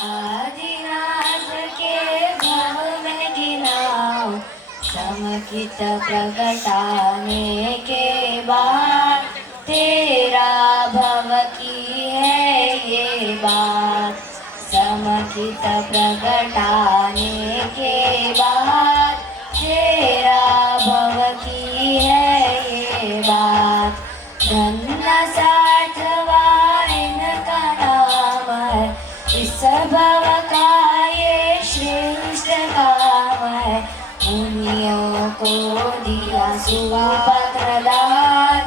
आदिनाथ के भव में गिनाओ, समकित प्रगटाने के बाद तेरा भव की है ये बात। समकित प्रगटाने के बाद तेरा भव की है ये बात। धन्य साधवा इनका नाम है, इस भव का ये श्रेष्ठ काम है। मुनियों को दिया सुपत्र दान,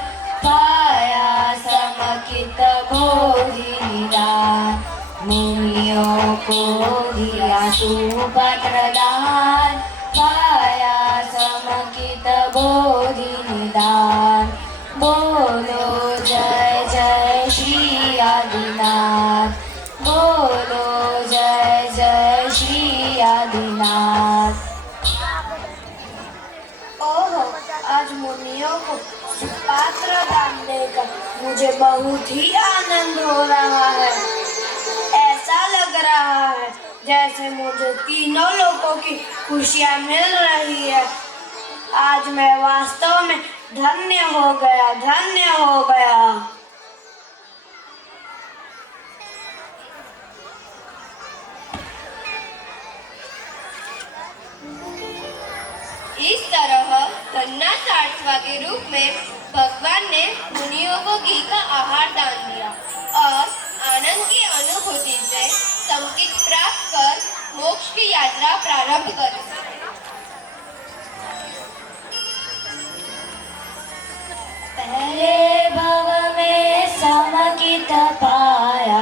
पाया समकित बोधि दान। मुनियों को दिया सुपत्र दान, पाया समकित बोधि दान। बोलो जय जय श्री आदिनाथ, बोलो जय जय श्री आदिनाथ। ओहो, आज मुनियों को सुपात्र दान देकर मुझे बहुत ही आनंद हो रहा है। ऐसा लग रहा है जैसे मुझे तीनों लोगों की खुशियाँ मिल रही है। आज मैं वास्तव में धन्य हो गया, धन्य हो गया। इस तरह धन्ना सारस्वा के रूप में भगवान ने मुनियों को घी का आहार दान दिया और आनंद की अनुभूति से समकित प्राप्त कर मोक्ष की यात्रा प्रारंभ कर। पहले भव में समकित पाया,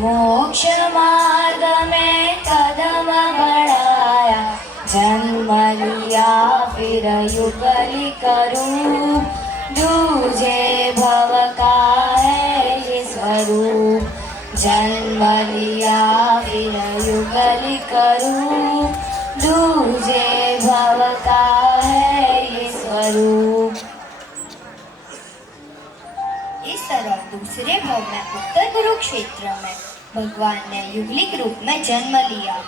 मोक्ष मार्ग में कदम बढ़ाया। जन्म लिया फिर युगलिक रूप, दूजे भव का है ये स्वरूप। जन्म लिया फिर युगलिक रूप, दूजे भव का है ये स्वरूप। इस तरह दूसरे भव में उत्तर कुरुक्षेत्र में भगवान ने युगलिक रूप में जन्म लिया।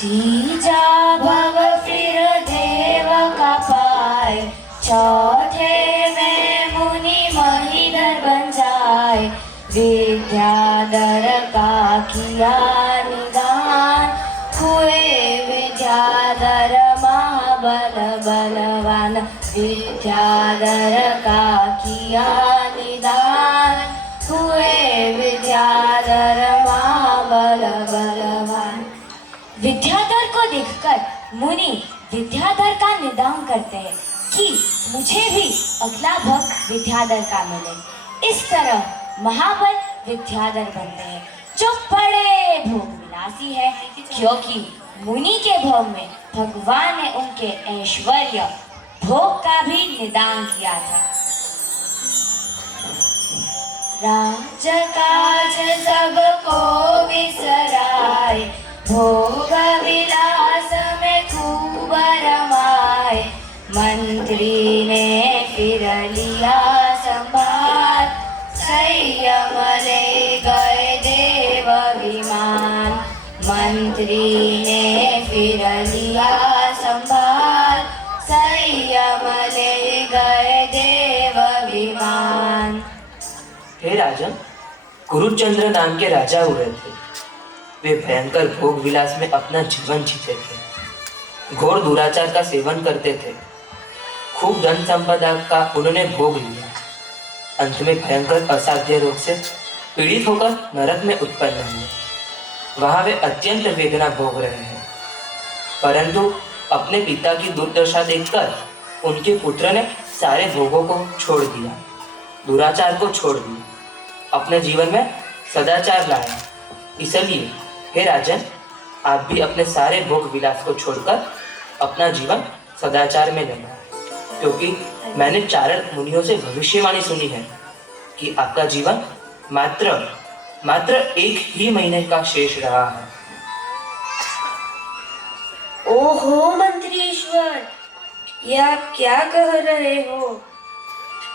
तीजा भव फिर देव का पाए, चौथे में मुनि महीधर बन जाए। विद्याधर का किया निदान, हुए विद्याधर महाबल बलवान। विद्याधर का किया निदान, हुए विद्याधर महाबल बलवान। विद्याधर को देखकर मुनि विद्याधर का निदान करते हैं कि मुझे भी अगला भक्त विद्याधर का मिले। इस तरह महाबल विद्याधर बनते हैं जो बड़े भोग विलासी है, क्योंकि मुनि के भोग में भगवान ने उनके ऐश्वर्य भोग का भी निदान किया था। राज काज सबको विसराए, भोग विलास में खूब रमाए। मंत्री ने फिर लिया संभाल, संयम ले गए देव विमान। मंत्री ने फिर लिया संभाल, संयम ले गए देव विमान। हे राजन, कुरुचंद्र नाम के राजा हुए थे। वे भयंकर भोग विलास में अपना जीवन जीते थे, घोर दुराचार का सेवन करते थे, खूब धन संपदा का उन्होंने भोग लिया। अंत में भयंकर असाध्य रोग से पीड़ित होकर नरक में उत्पन्न हुए। वहां वे अत्यंत वेदना भोग रहे हैं, परंतु अपने पिता की दुर्दशा देखकर उनके पुत्र ने सारे भोगों को छोड़ दिया, दुराचार को छोड़ दिया, अपने जीवन में सदाचार लाया। इसलिए हे राजन, आप भी अपने सारे भोग विलास को छोड़कर अपना जीवन सदाचार में लेना, क्योंकि मैंने चारण मुनियों से भविष्यवाणी सुनी है कि आपका जीवन मात्र 1 ही महीने का शेष रहा है। ओहो मंत्रीश्वर, यह आप क्या कह रहे हो?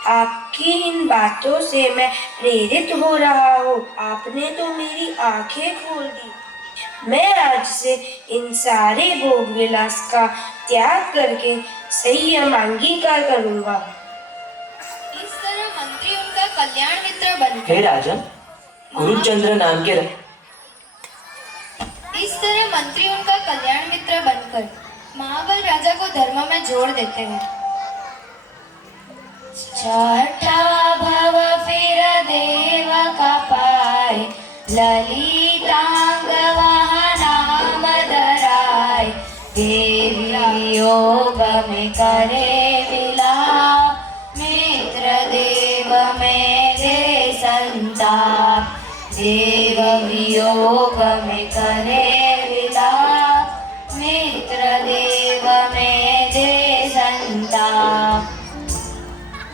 आपकी इन बातों से मैं प्रेरित हो रहा हूँ। आपने तो मेरी आंखें खोल दी। मैं आज से इन सारे भोग विलास का त्याग करके संयम अंगीकार करूँगा। इस तरह मंत्री उनका कल्याण मित्र बन हे गए। राजन, गुरुचंद्र नाम के इस तरह मंत्री उनका कल्याण मित्र बनकर महाबल राजा को धर्म में जोड़ देते हैं। छठा भव फिर देव का पाए, ललितांग वहाँ नाम धराए। देवी योग में करे विलाप, मित्र देव में दे संताप। देव वियोग में करे विलाप, मित्र देव में दे संताप।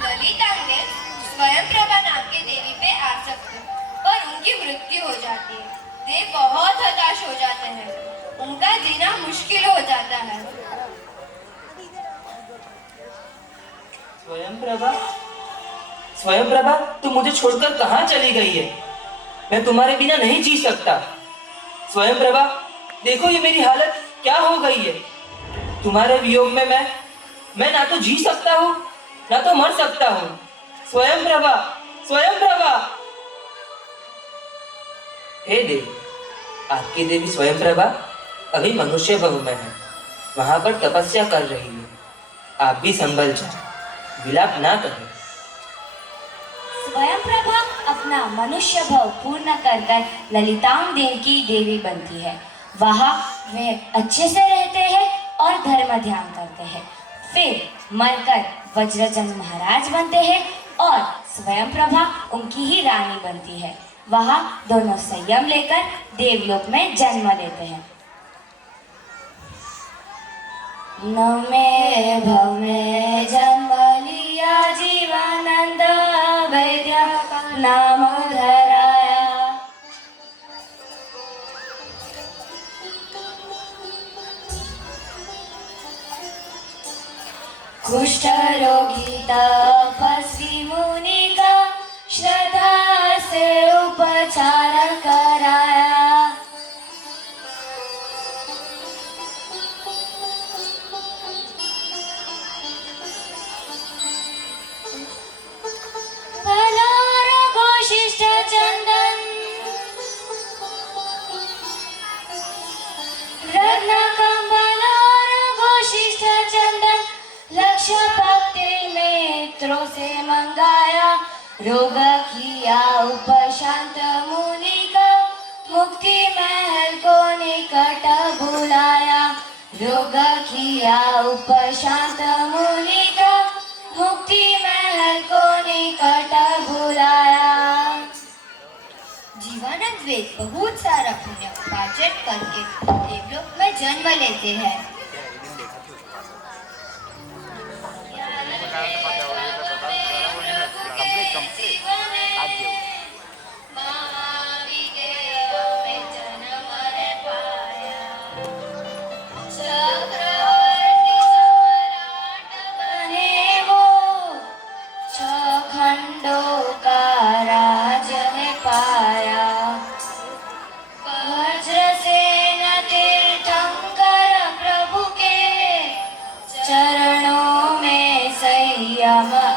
ललितांगे स्वयं प्रभा नाम की देवी पे आसक्त है और उनकी मृत्यु हो जाती है। वे बहुत हताश हो जाते हैं, उनका जीना मुश्किल हो जाता है। स्वयं प्रभा, तुम मुझे छोड़कर कहाँ चली गई है? मैं तुम्हारे बिना नहीं जी सकता। स्वयं प्रभा, देखो ये मेरी हालत क्या हो गई है। तुम्हारे वियोग में मैं ना तो जी सकता हूँ ना तो मर सकता हूँ। स्वयं प्रभा, स्वयं प्रभा। हे देवी, आपकी देवी स्वयं प्रभा अभी मनुष्य भव में है, वहां पर तपस्या कर रही है। आप भी संभल जाए, विलाप ना करें। स्वयं प्रभा अपना मनुष्य भाव पूर्ण कर ललितांग देव की देवी बनती है। वहाँ वे अच्छे से रहते हैं और धर्म ध्यान करते हैं। फिर मरकर वज्रजंग महाराज बनते हैं और स्वयं प्रभा उनकी ही रानी बनती है। वहाँ दोनों संयम लेकर देवलोक में जन्म लेते हैं। नमे भव में जन्म लिया, जीवानंद वैद्य नाम धराया। कुष्ठ रोगी तपस्वी मुनि का श्रद्धा से उपचार कराया। चंदन रत्न कंबलार गोशिष्ठ चंदन, लक्ष्य भक्ति नेत्रों से मंगाया। रोग किया उपशांत मुनि का, मुक्ति महल को निकट बुलाया। रोग किया उपशांत मुनि का, मुक्ति महल को निकट बुलाया। जीवानंद वेद बहुत सारा पुण्य उपार्जन करके देवलोक में जन्म लेते हैं।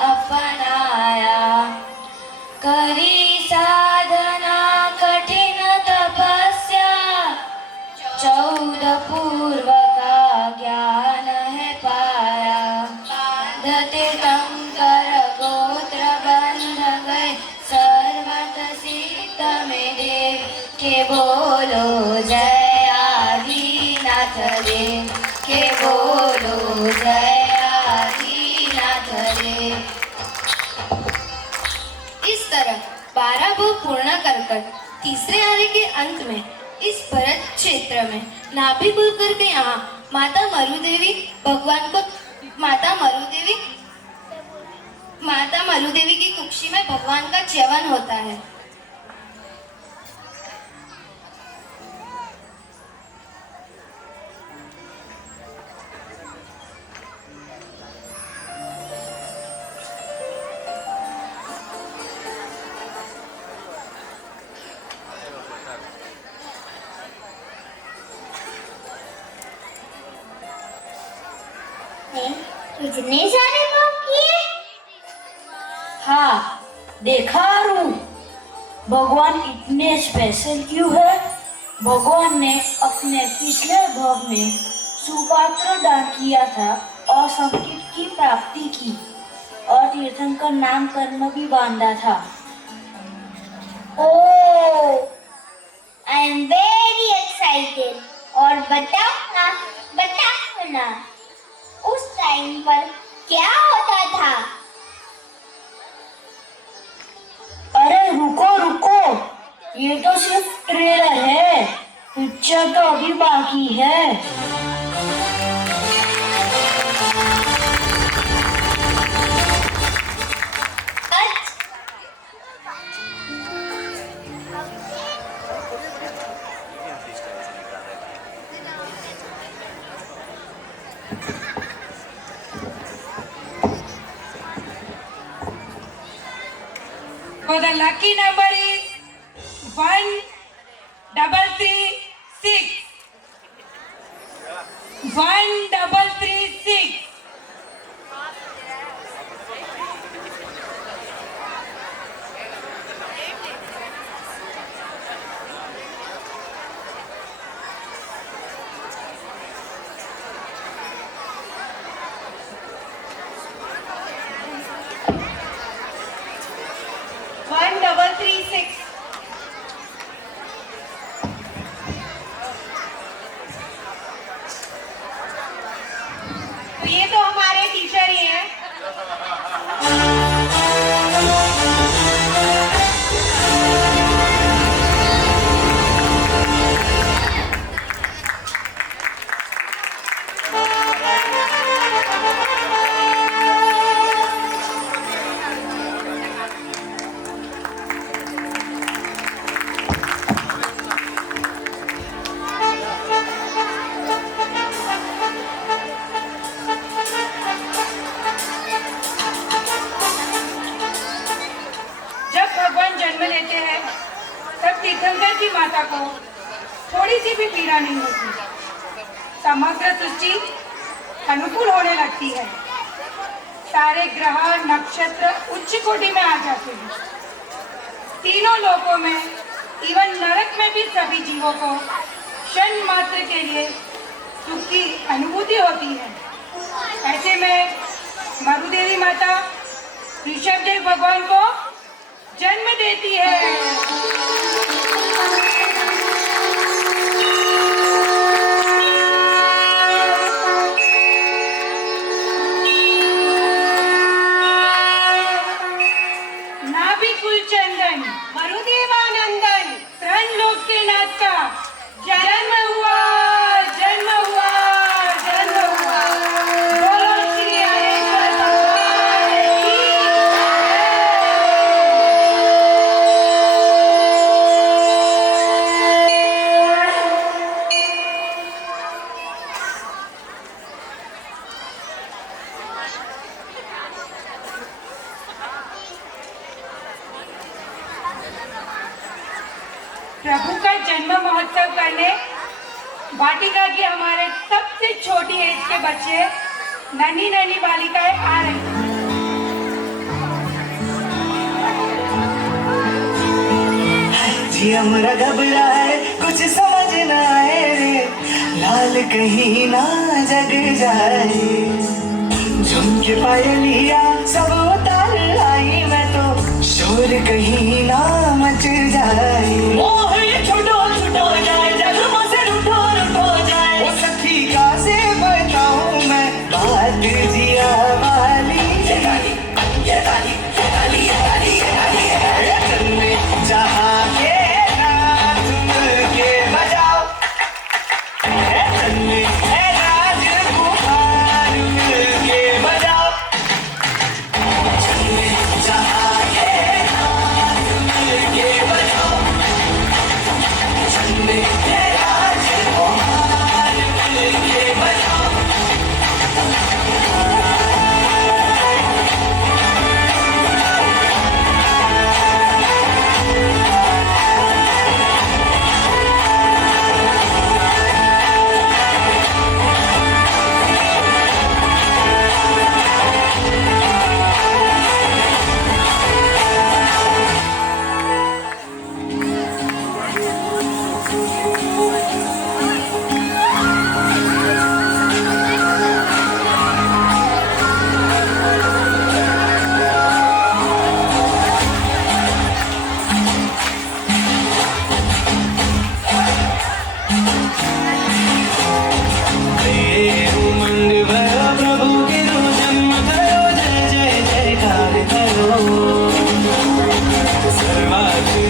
अपनाया, करी साधना कठिन तपस्या। 14 पूर्व का ज्ञान है पाया। बांधते कंकर गोत्र बंध गए, सर्वत सिद्ध में देव के बोलो जय आदिनाथ देव के बोलो जय आदिनाथ देव। इस तरह 12 भोग पूर्ण कर तीसरे आने के अंत में इस भरत क्षेत्र में नाभि भूल करके यहाँ माता मरुदेवी की कुक्षी में भगवान का च्यवन होता है। ने इतने सारे पाप किए? हाँ, देखा आरू, भगवान इतने स्पेशल क्यों है? भगवान ने अपने पिछले भव में सुपात्र दान किया था और संकट की प्राप्ति की और तीर्थंकर नामकरण भी बांधा था। ओह, आई एम वेरी एक्साइटेड। और बताओ ना, उस टाइम पर क्या होता था? अरे रुको, ये तो सिर्फ ट्रेलर है, पिक्चर तो अभी बाकी है। So the lucky number is 1336. 1336. तो ये तो हमारे टीचर ही हैं। लेते हैं तब तीर्थंकर की माता को थोड़ी सी भी पीड़ा नहीं होती, समग्र सृष्टि अनुकूल होने लगती है, सारे ग्रह नक्षत्र उच्च कोटि में आ जाते हैं, तीनों लोकों में इवन नरक में भी सभी जीवों को क्षण मात्र के लिए सुख की अनुभूति होती है। ऐसे में मरुदेवी माता ऋषभदेव भगवान को जन्म देती है। नाभिकुल चंदन वरुदेवानंदन त्रण लोक के नाथ का जन्म हुआ, जन्म हुआ, जन्म हुआ। बोलो श्री हरेश्वर भगवान की प्रभु का जन्म महोत्सव करने वाटिका की हमारे सबसे छोटी एज के बच्चे नन्ही नन्ही बालिकाएं आ रही हैं। जी हमरा घबराए कुछ समझ ना आए रे, लाल कहीं ना जग जाए, झुमके पायलिया सब उतार आई मैं तो, शोर कहीं ना मच जाए। ओह ये छुटो छुटो जाए, जख्मों से रूठो रूठो जाए, वो सखी का से बताऊं मैं बात जिया वाली। ये ताली ये ताली ये ताली ये ताली ये ताली ये ताली जहाँ के ना तुम के बजाओ, राज बुखार के बजाओ, जहाँ के ना तुम के बजाओ।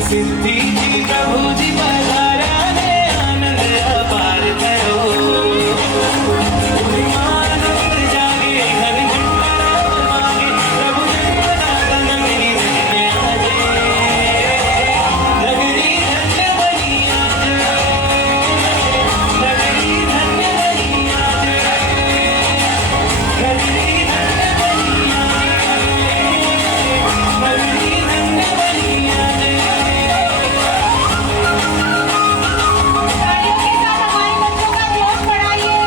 सिद्धि जी प्रभु जी पधारा है, आनंद अपार करो। मानव जागे घन घंटा मांगे, प्रभु जन्मदाता नगरी धन्य आजे। नगरी धन्य बनी आज, नगरी धन्य बनी आज, नगरी धन्य बनी आज, नगरी धन्य बनी आज। तालियों के साथ हमारे बच्चों का जोश बढ़ाइए।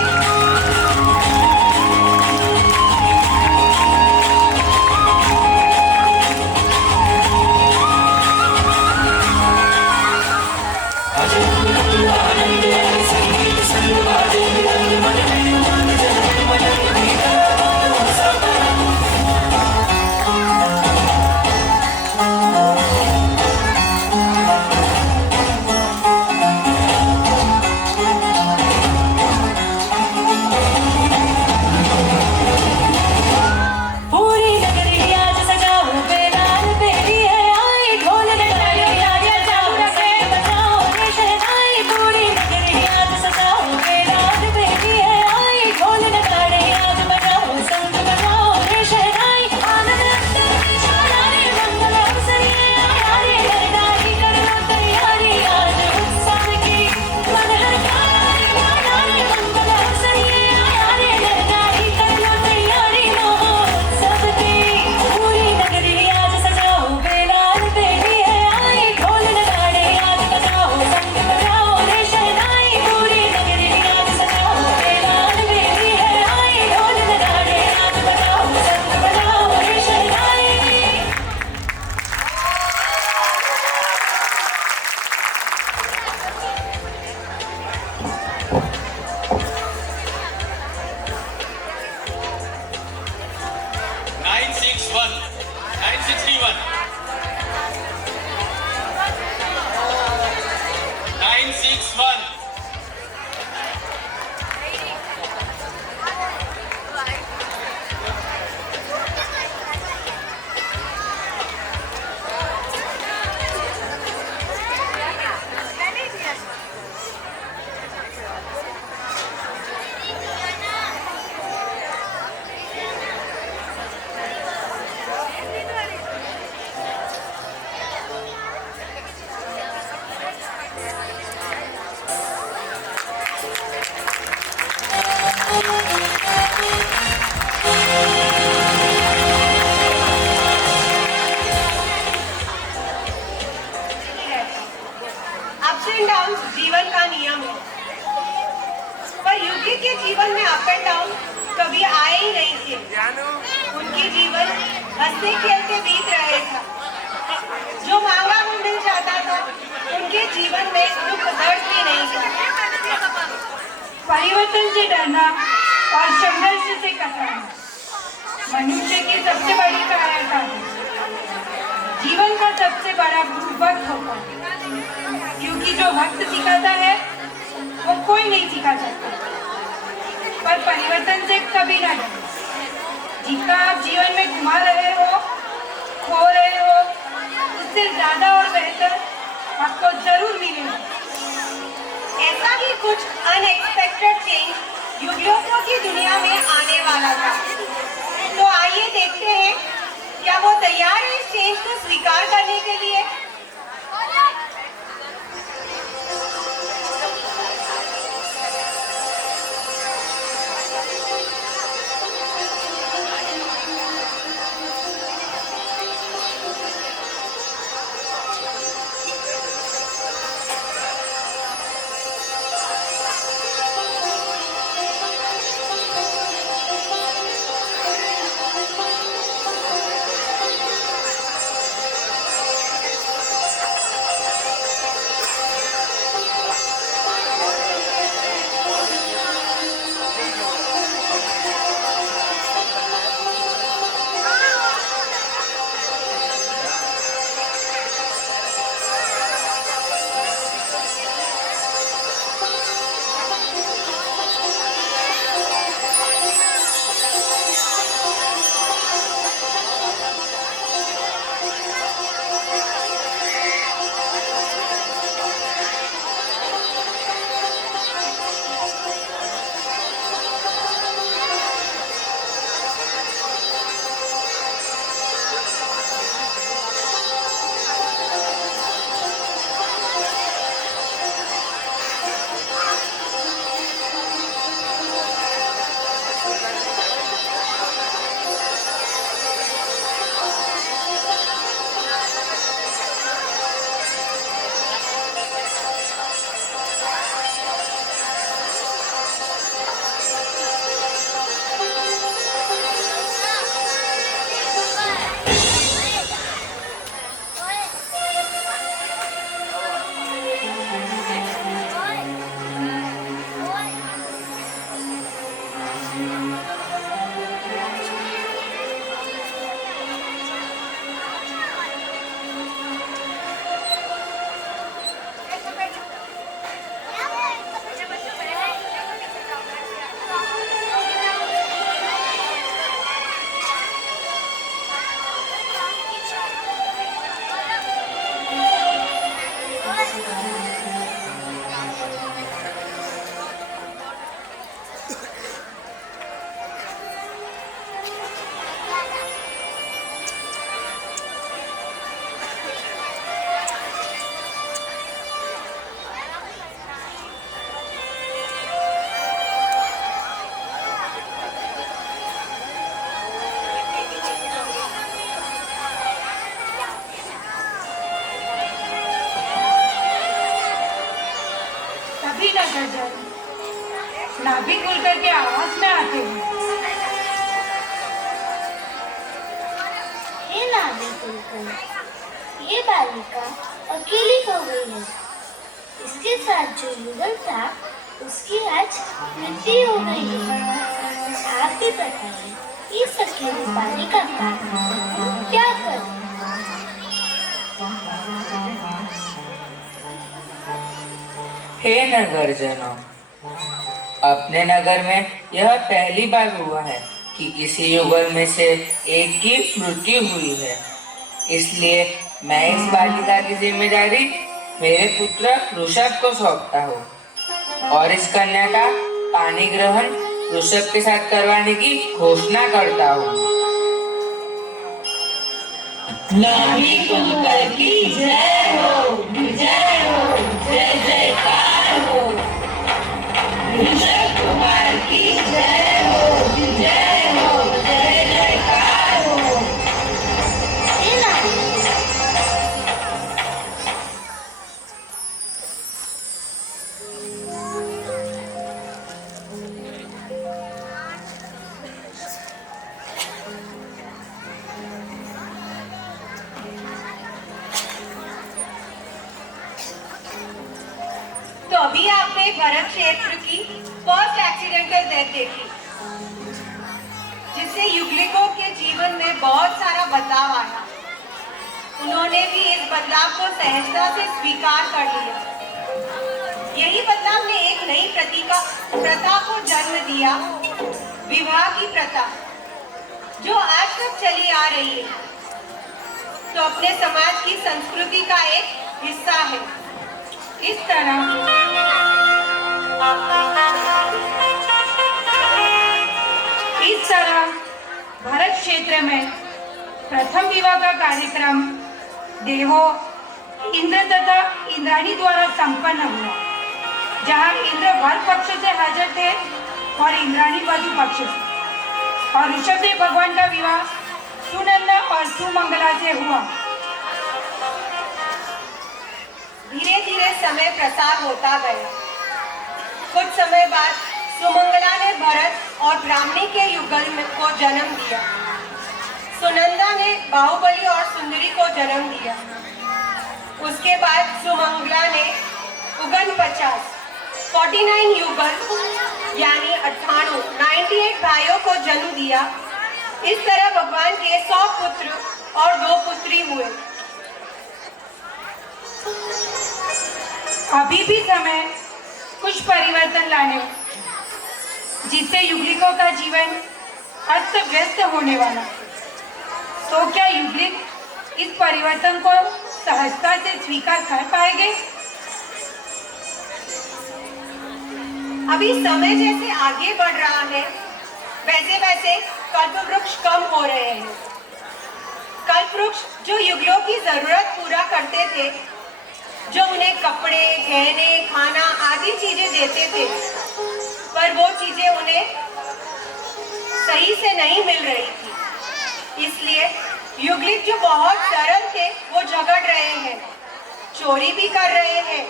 पूरी नगरी आज सजाओ बेलाल बेली है आई, ढोल नगाड़े आज सजाओ से बजाओ रे शहनाई। पूरी नगरी आज सजाओ बेलाल बेली है आई, ढोल नगाड़े आज बजाओ संग बजाओ रे शहनाई। आनंद अख्तर में छाया रे मंगल अवसर ये आया रे, नरनारी करो तैयारी आज उत्सव की। मन हरकाया रे गाना रे मंगल अवसर ये आया रे, नरनारी करो तैयारी महोत्सव की। पूरी नगरी आज सजाओ बेलाल बेली है आई, ढोल नगाड़े आज बजाओ संग बजाओ रे शहनाई। पूरी नगरी आज सजाओ बेलाल बेली है आई, ढोल नगाड़े आज बजाओ संग बजाओ रे शहनाई। Nine six one, 9631, 961. Ups and downs जीवन का नियम है, पर युगी के जीवन में अप एंड डाउन कभी आए ही नहीं थे। उनकी जीवन हंसते खेलते बीत रहे था। जो मांगा वो मिल जाता था, उनके जीवन में दुख दर्द भी नहीं था। परिवर्तन से डरना और संघर्ष से कतराना मनुष्य की सबसे बड़ी कायरता है। जीवन का सबसे बड़ा गुरु वक्त होता है, क्योंकि जो वक्त सिखाता है वो कोई नहीं सिखा सकता। पर परिवर्तन से कभी ना डरो। जितना आप जीवन में घुमा रहे हो, खो रहे हो, उससे ज्यादा और बेहतर आपको जरूर मिलेगा। ऐसा ही कुछ अनएक्सपेक्टेड चेंज युगलोकों की दुनिया में आने वाला था। तो आइए देखते हैं, क्या वो तैयार है इस चेंज को स्वीकार करने के लिए? वर्षा जल नाभि खुलकर के आवाज में आते हैं। हे नाभि खुलकर, ये बालिका अकेली हो गई है। इसके साथ जो युगल था उसकी आज मृत्यु हो गई है। आप भी बताइए, इस अकेली बालिका का हम क्या करें? हे नगरजनों, अपने नगर में यह पहली बार हुआ है कि किसी युगल में से एक की मृत्यु हुई है। इसलिए मैं इस बालिका की जिम्मेदारी मेरे पुत्र ऋषभ को सौंपता हूँ और इस कन्या का पानी ग्रहण ऋषभ के साथ करवाने की घोषणा करता हूँ। नाभि खुलकर की जय हो, जय हो, जय जयकार हो। ऋषभ कुमार की जय हो, जय हो, जय जयकार हो। तो अभी आपने भरत क्षेत्र की फर्स्ट एक्सीडेंटल डेथ देखी, जिससे युगलिकों के जीवन में बहुत सारा बदलाव आया। उन्होंने भी इस बदलाव को सहजता से स्वीकार कर लिया। यही बदलाव ने एक नई प्रथा को जन्म दिया, विवाह की प्रथा, जो आज तक चली आ रही है। तो अपने समाज की संस्कृति का एक हिस्सा है। इस तरह भरत क्षेत्र में प्रथम विवाह का कार्यक्रम देवों, इंद्र तथा इंद्राणी द्वारा संपन्न हुआ, जहां इंद्र वर पक्ष से हाजिर थे और इंद्राणी वधु पक्ष से। और ऋषभ देव भगवान का विवाह सुनंदा और सुमंगला से हुआ। धीरे धीरे समय प्रसार होता गया। कुछ समय बाद सुमंगला ने भरत और ब्राह्मणी के युगल को जन्म दिया। सुनंदा ने बाहुबली और सुंदरी को जन्म दिया। उसके बाद सुमंगला ने उगन 49 युगल यानी 98 भाइयों को जन्म दिया। इस तरह भगवान के 100 पुत्र और 2 पुत्री हुए। अभी भी समय कुछ परिवर्तन लाने, जिससे युगलिकों का जीवन अस्त व्यस्त होने वाला। तो क्या युगलिक इस परिवर्तन को सहजता से स्वीकार कर पाएंगे? अभी समय जैसे आगे बढ़ रहा है, वैसे वैसे कल्पवृक्ष कम हो रहे हैं। कल्पवृक्ष जो युगलों की जरूरत पूरा करते थे, जो उन्हें कपड़े, गहने, खाना आदि चीजें देते थे, पर वो चीजें उन्हें सही से नहीं मिल रही थी। इसलिए युगलिक जो बहुत सरल थे, वो झगड़ रहे हैं, चोरी भी कर रहे हैं।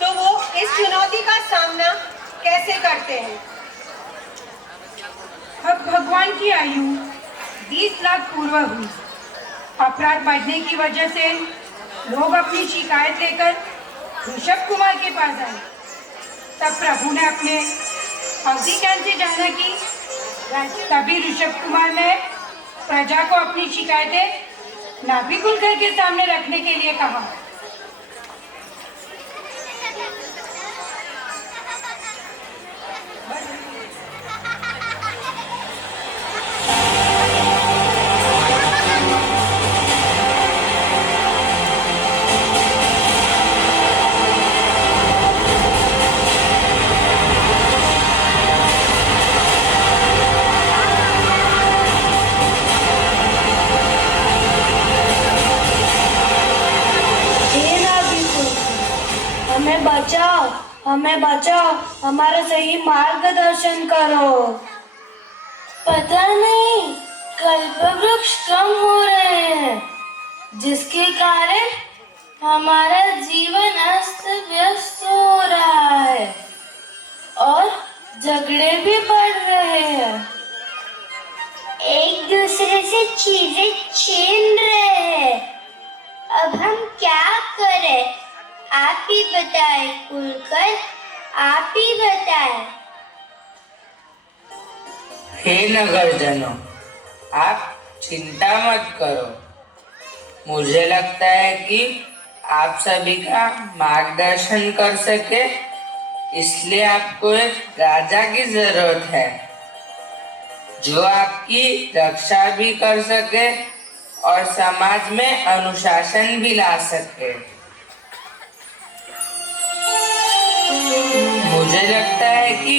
तो वो इस चुनौती का सामना कैसे करते हैं? अब भगवान की आयु 20 लाख पूर्व हुई। अपराध बढ़ने की वजह से लोग अपनी शिकायत लेकर ऋषभ कुमार के पास आए। तब प्रभु ने अपने अवधि ज्ञान से जाना कि तभी ऋषभ कुमार ने प्रजा को अपनी शिकायतें नाभि खुलकर के सामने रखने के लिए कहा। हमें बचाओ, हमारा सही मार्गदर्शन करो। पता नहीं कल्पवृक्ष कम हो रहे हैं, जिसके कारण हमारा जीवन अस्त व्यस्त हो रहा है। आप ही बताए कुलकर, आप ही बताए। हे नगरजनों, आप चिंता मत करो। मुझे लगता है कि आप सभी का मार्गदर्शन कर सके, इसलिए आपको एक राजा की जरूरत है जो आपकी रक्षा भी कर सके और समाज में अनुशासन भी ला सके। मुझे लगता है कि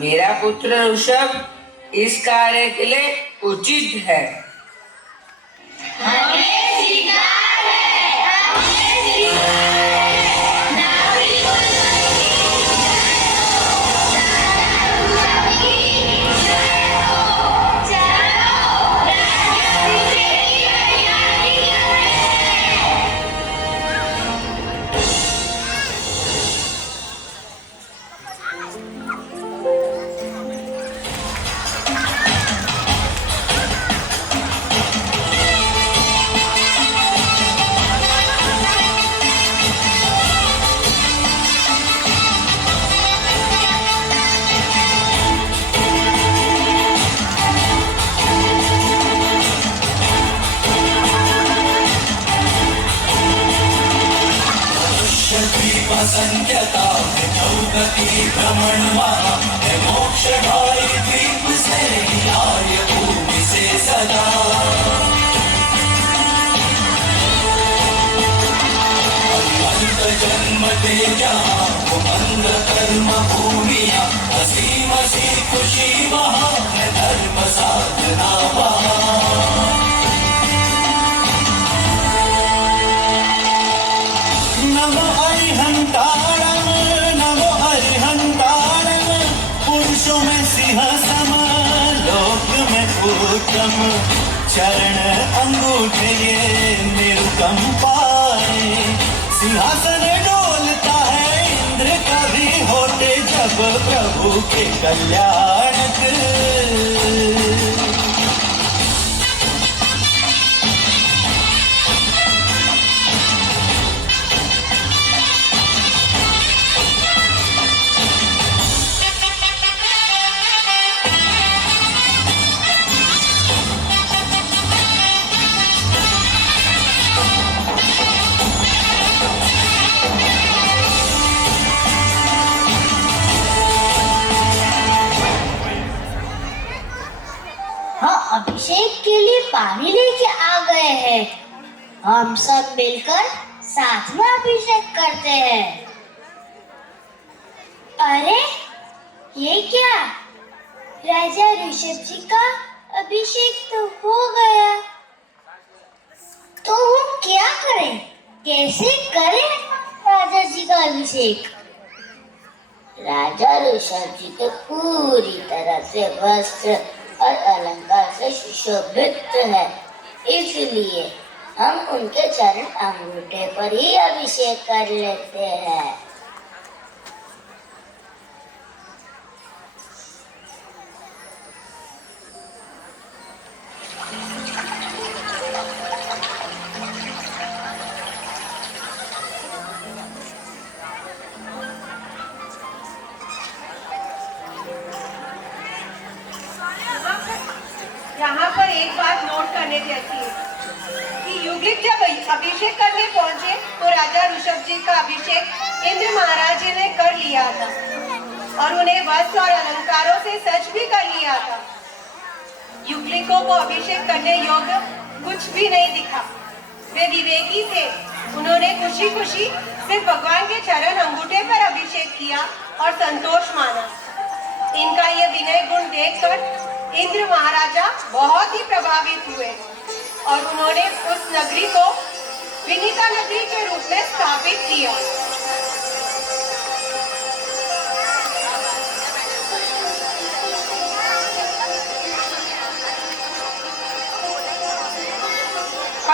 मेरा पुत्र ऋषभ इस कार्य के लिए उचित है। नमो अरिहंतारम, नमो अरिहंतारम, पुरुषों में सिंह सम, लोक में उत्तम, चरण अंगूठे ये निरुकंपाए, सिंहासन डोलता है इंद्र कभी होते जब प्रभु के कल्याणक। हाँ, अभिषेक के लिए पानी लेके आ गए हैं। हम सब मिलकर साथ में अभिषेक करते हैं। अरे ये क्या, राजा ऋषभ जी का अभिषेक तो हो गया, तो हम क्या करें, कैसे करें राजा जी का अभिषेक? राजा ऋषभ जी तो पूरी तरह से वस्त्र और अलंकार से सुशोभित है, इसलिए हम उनके चरण अंगूठे पर ही अभिषेक कर लेते हैं। यहाँ पर एक बात नोट करने जैसी है कि युगलिक जब अभिषेक करने पहुंचे तो राजा ऋषभ जी का अभिषेक इंद्र महाराज जी ने कर लिया था और उन्हें वस्त्र और अलंकारों से सच भी कर लिया था। युगलिकों को अभिषेक करने योग्य कुछ भी नहीं दिखा। वे विवेकी थे, उन्होंने खुशी खुशी सिर्फ भगवान के चरण अंगूठे पर अभिषेक किया और संतोष माना। इनका ये विनय गुण देखकर इंद्र महाराजा बहुत ही प्रभावित हुए और उन्होंने उस नगरी को विनिता नगरी के रूप में स्थापित किया।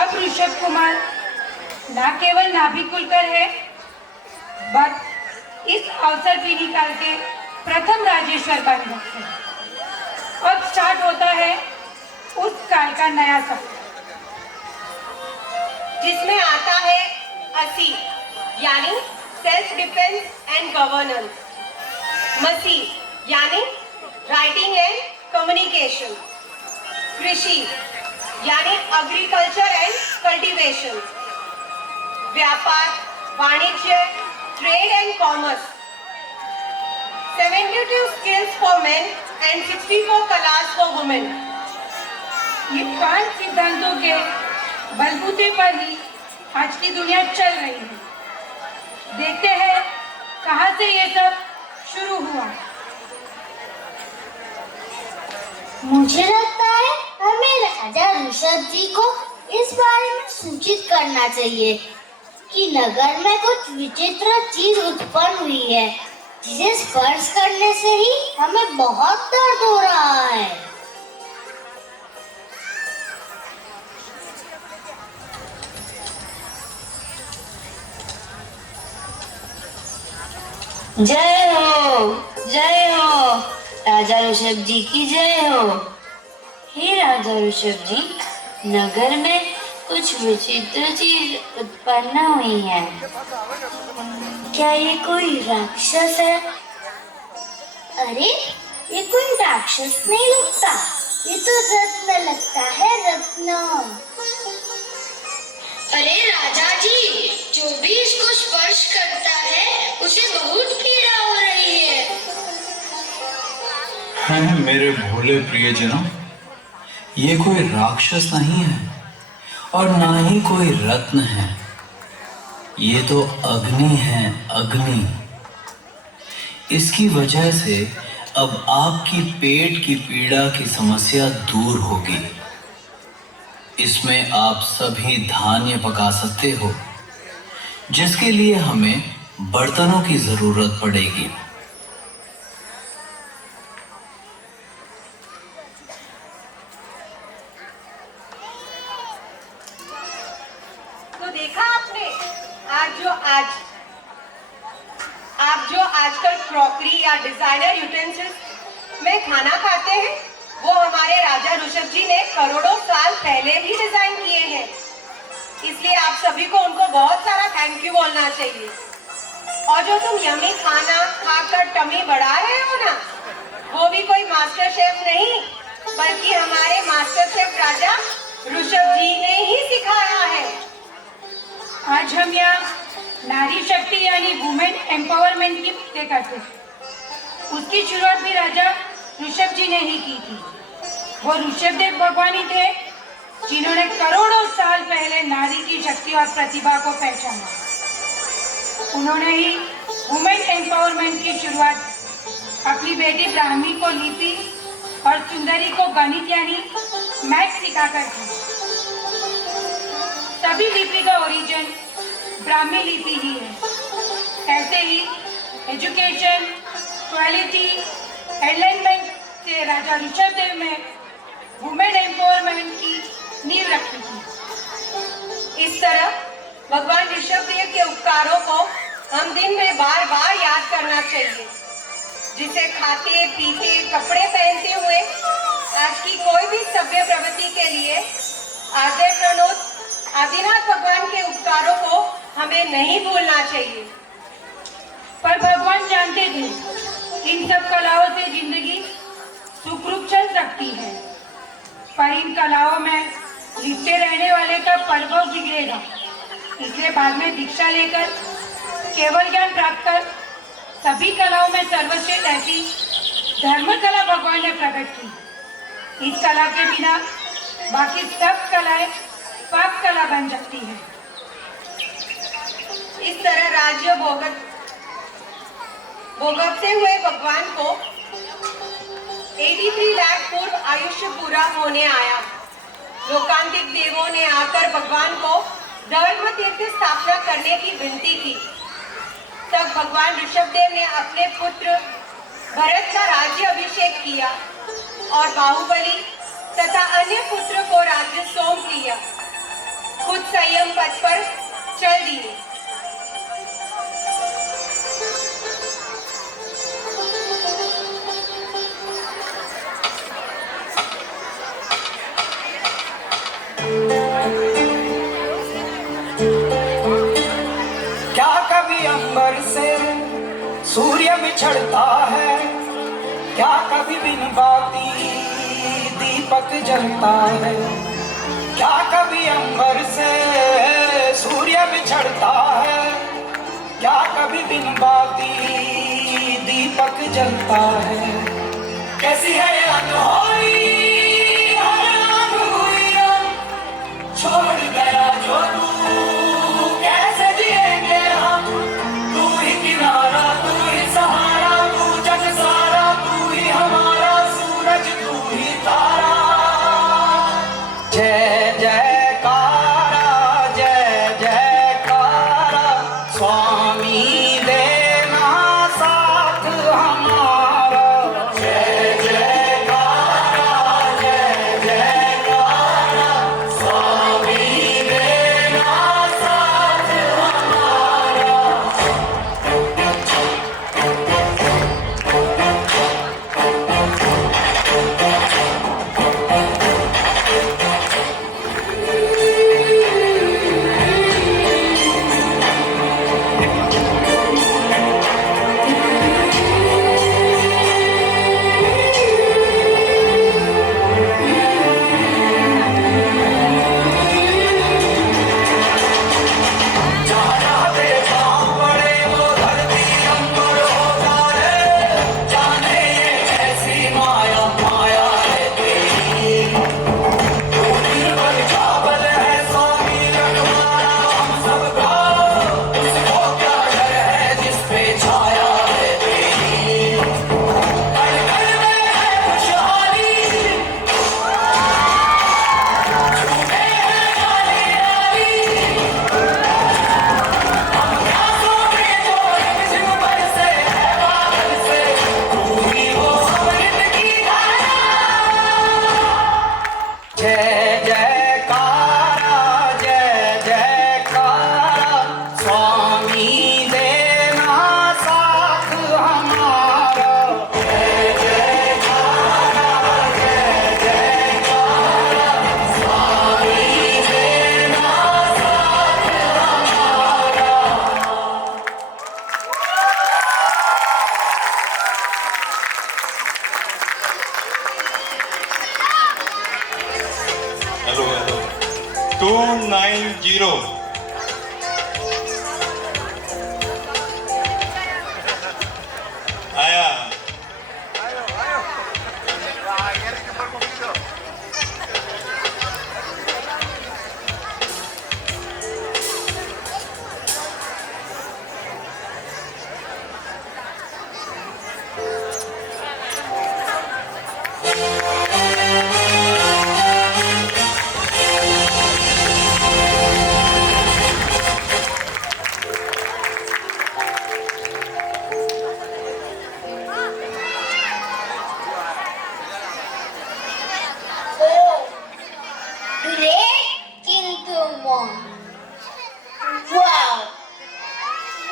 अब ऋषभ कुमार न केवल नाभि कुलकर है, बट इस अवसर भी निकाल के प्रथम राजेश्वर बन गए हैं। अब स्टार्ट होता है उस काल का नया सफर, जिसमें आता है असी यानी सेल्फ डिफेंस एंड गवर्नेंस, मसी यानी राइटिंग एंड कम्युनिकेशन, कृषि यानी एग्रीकल्चर एंड कल्टीवेशन, व्यापार, वाणिज्य, trade and commerce, 72 skills for men and 64 class for women। ये 5 सिद्धांतों के बलबूते पर ही आज की दुनिया चल रही है। देखते हैं कहाँ से ये सब शुरू हुआ। मुझे लगता है हमें राजा ऋषभ जी को इस बारे में सूचित करना चाहिए कि नगर में कुछ विचित्र चीज उत्पन्न हुई है जिसे स्पर्श करने से ही हमें बहुत दर्द हो रहा है। जय हो, जय हो, राजा ऋषभ जी की जय हो। हे राजा ऋषभ जी, नगर में कुछ विचित्र चीज उत्पन्न हुई है। क्या ये कोई राक्षस है? अरे ये कोई राक्षस नहीं लगता, ये तो रत्न लगता है, रत्न। अरे राजा जी, जो भी इसको स्पर्श करता है उसे बहुत पीड़ा हो रही है। मेरे भोले प्रियजनों, ये कोई राक्षस नहीं है और ना ही कोई रत्न है, ये तो अग्नि है, अग्नि। इसकी वजह से अब आपकी पेट की पीड़ा की समस्या दूर होगी। इसमें आप सभी धान्य पका सकते हो, जिसके लिए हमें बर्तनों की जरूरत पड़ेगी। तो देखा आपने, आप जो आजकल क्रॉकरी या डिजाइनर यूटेंसिल्स में खाना खाते हैं, वो हमारे राजा ऋषभ जी ने करोड़ों साल पहले भी डिजाइन किए हैं। इसलिए आप सभी को उनको बहुत सारा थैंक यू बोलना चाहिए। और जो तुम यमी खाना खाकर टमी बढ़ा रहे हो ना, वो भी कोई मास्टर शेफ नहीं, बल्कि हमारे मास्टर शेफ राजा ऋषभ जी ने ही सिखाया है। आज हम यहाँ नारी शक्ति यानी वुमेन एम्पावरमेंट की बातें करते हैं। उसकी शुरुआत भी राजा ऋषभ जी ने ही की थी। वो ऋषभदेव भगवान ही थे जिन्होंने करोड़ों साल पहले नारी की शक्ति और प्रतिभा को पहचाना। उन्होंने ही वुमेन एम्पावरमेंट की शुरुआत अपनी बेटी ब्राह्मी को लिपि और सुंदरी को गणित यानी मैथ सिखाकर की। सभी लिपि का ओरिजिन ब्राह्मी लिपि ही है। ऐसे ही एजुकेशन, क्वालिटी, एलाइनमेंट से राजा ऋषभदेव ने वुमेन एम्पावरमेंट की नींव रखी थी। इस तरह भगवान ऋषभदेव के उपकारों को हम दिन में बार बार याद करना चाहिए, जिसे खाते पीते कपड़े पहनते हुए आज की कोई भी सभ्य प्रवृत्ति के लिए आदर प्रणोद आदिनाथ भगवान के उपकारों को हमें नहीं भूलना चाहिए। पर भगवान जानते थे इन सब कलाओं से जिंदगी सुखरूप चल सकती है, पर इन कलाओं में लिपटे रहने वाले का प्रभाव बिगड़ेगा। इसलिए बाद में दीक्षा लेकर केवल ज्ञान प्राप्त कर सभी कलाओं में सर्वश्रेष्ठ ऐसी धर्म कला भगवान ने प्रकट की। इस कला के बिना बाकी सब कलाएं पाप कला बन जाती है। इस तरह राज्य भोगवते हुए भगवान को 83 लाख पूर्व आयुष्य पूरा होने आया। लोकांतिक देवों ने आकर भगवान को धर्म तीर्थ स्थापना करने की विनती की। तब भगवान ऋषभदेव ने अपने पुत्र भरत का राज्य अभिषेक किया और बाहुबली तथा अन्य पुत्र को राज्य सौंप दिया। खुद संयम पथ पर चल दिए। क्या कभी अंबर से सूर्य बिछड़ता है, क्या कभी बिन बाती दीपक जलता है, क्या कभी अंबर से सूर्य बिछड़ता है, क्या कभी बिन बाती दीपक जलता है। कैसी है ये अनहोनी छोड़ गया जो तू, कैसे जिएंगे हम, तू ही किनारा, तू ही सहारा, तू जग सारा, तू ही हमारा सूरज, तू ही तारा। जय जयकारा, जय जयकारा, स्वामी देना साथ हमारा। जय जयकारा, जय जयकारा, स्वामी देना साथ हमारा। जहाँ जहाँ तेरे पाँव पड़े वो धरती अंबर हो जाए, जाने ये कैसी माया, माया है तेरी। तू निर्बल चावल है स्वामी रखवाला हम सबका, उसको क्या डर है जिस पे छाया है तेरी। कण कण में है खुशहाली, झूठे हैं गाली गाली, जय जयकारा, जय जयकारा, स्वामी देना साथ हमारा। जय जयकारा, जय जयकारा, स्वामी देना साथ हमारा। हेलो हेलो 290 आया। Oh, great Kintu Mon. Wow,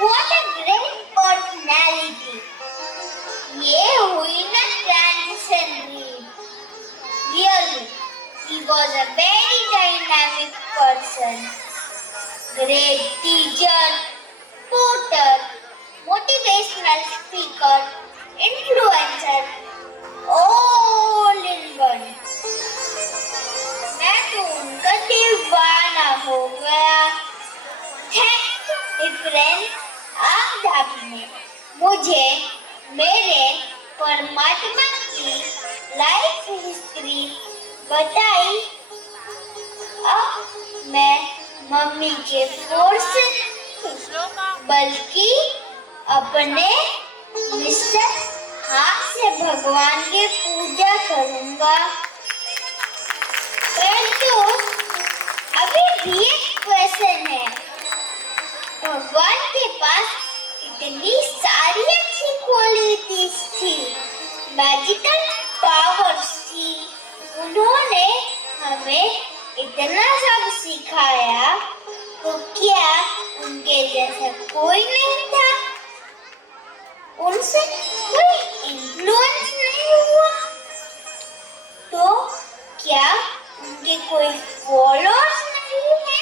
what a great personality. ये हुई ना transition read. Really, he was a very dynamic person. Great teacher, porter, motivational speaker, influencer, all in one. मैं तो उनका दीवाना हो गया। थैंक यू फ्रेंड, आप सभी ने मुझे मेरे परमात्मा की लाइफ हिस्ट्री बताई। अब मैं मम्मी के फोर्स से नहीं, बल्कि अपने निश्चित हाथ से भगवान की पूजा करूंगा। परंतु अभी भी एक क्वेश्चन है, भगवान के पास इतनी सारी अच्छी क्वालिटीज थी, मैजिकल पावर्स थी, उन्होंने हमें इतना सब सिखाया, तो क्या उनके जैसा कोई नहीं था? उनसे कोई इन्फ्लुएंस नहीं हुआ? तो क्या उनके कोई फॉलोअर्स नहीं है?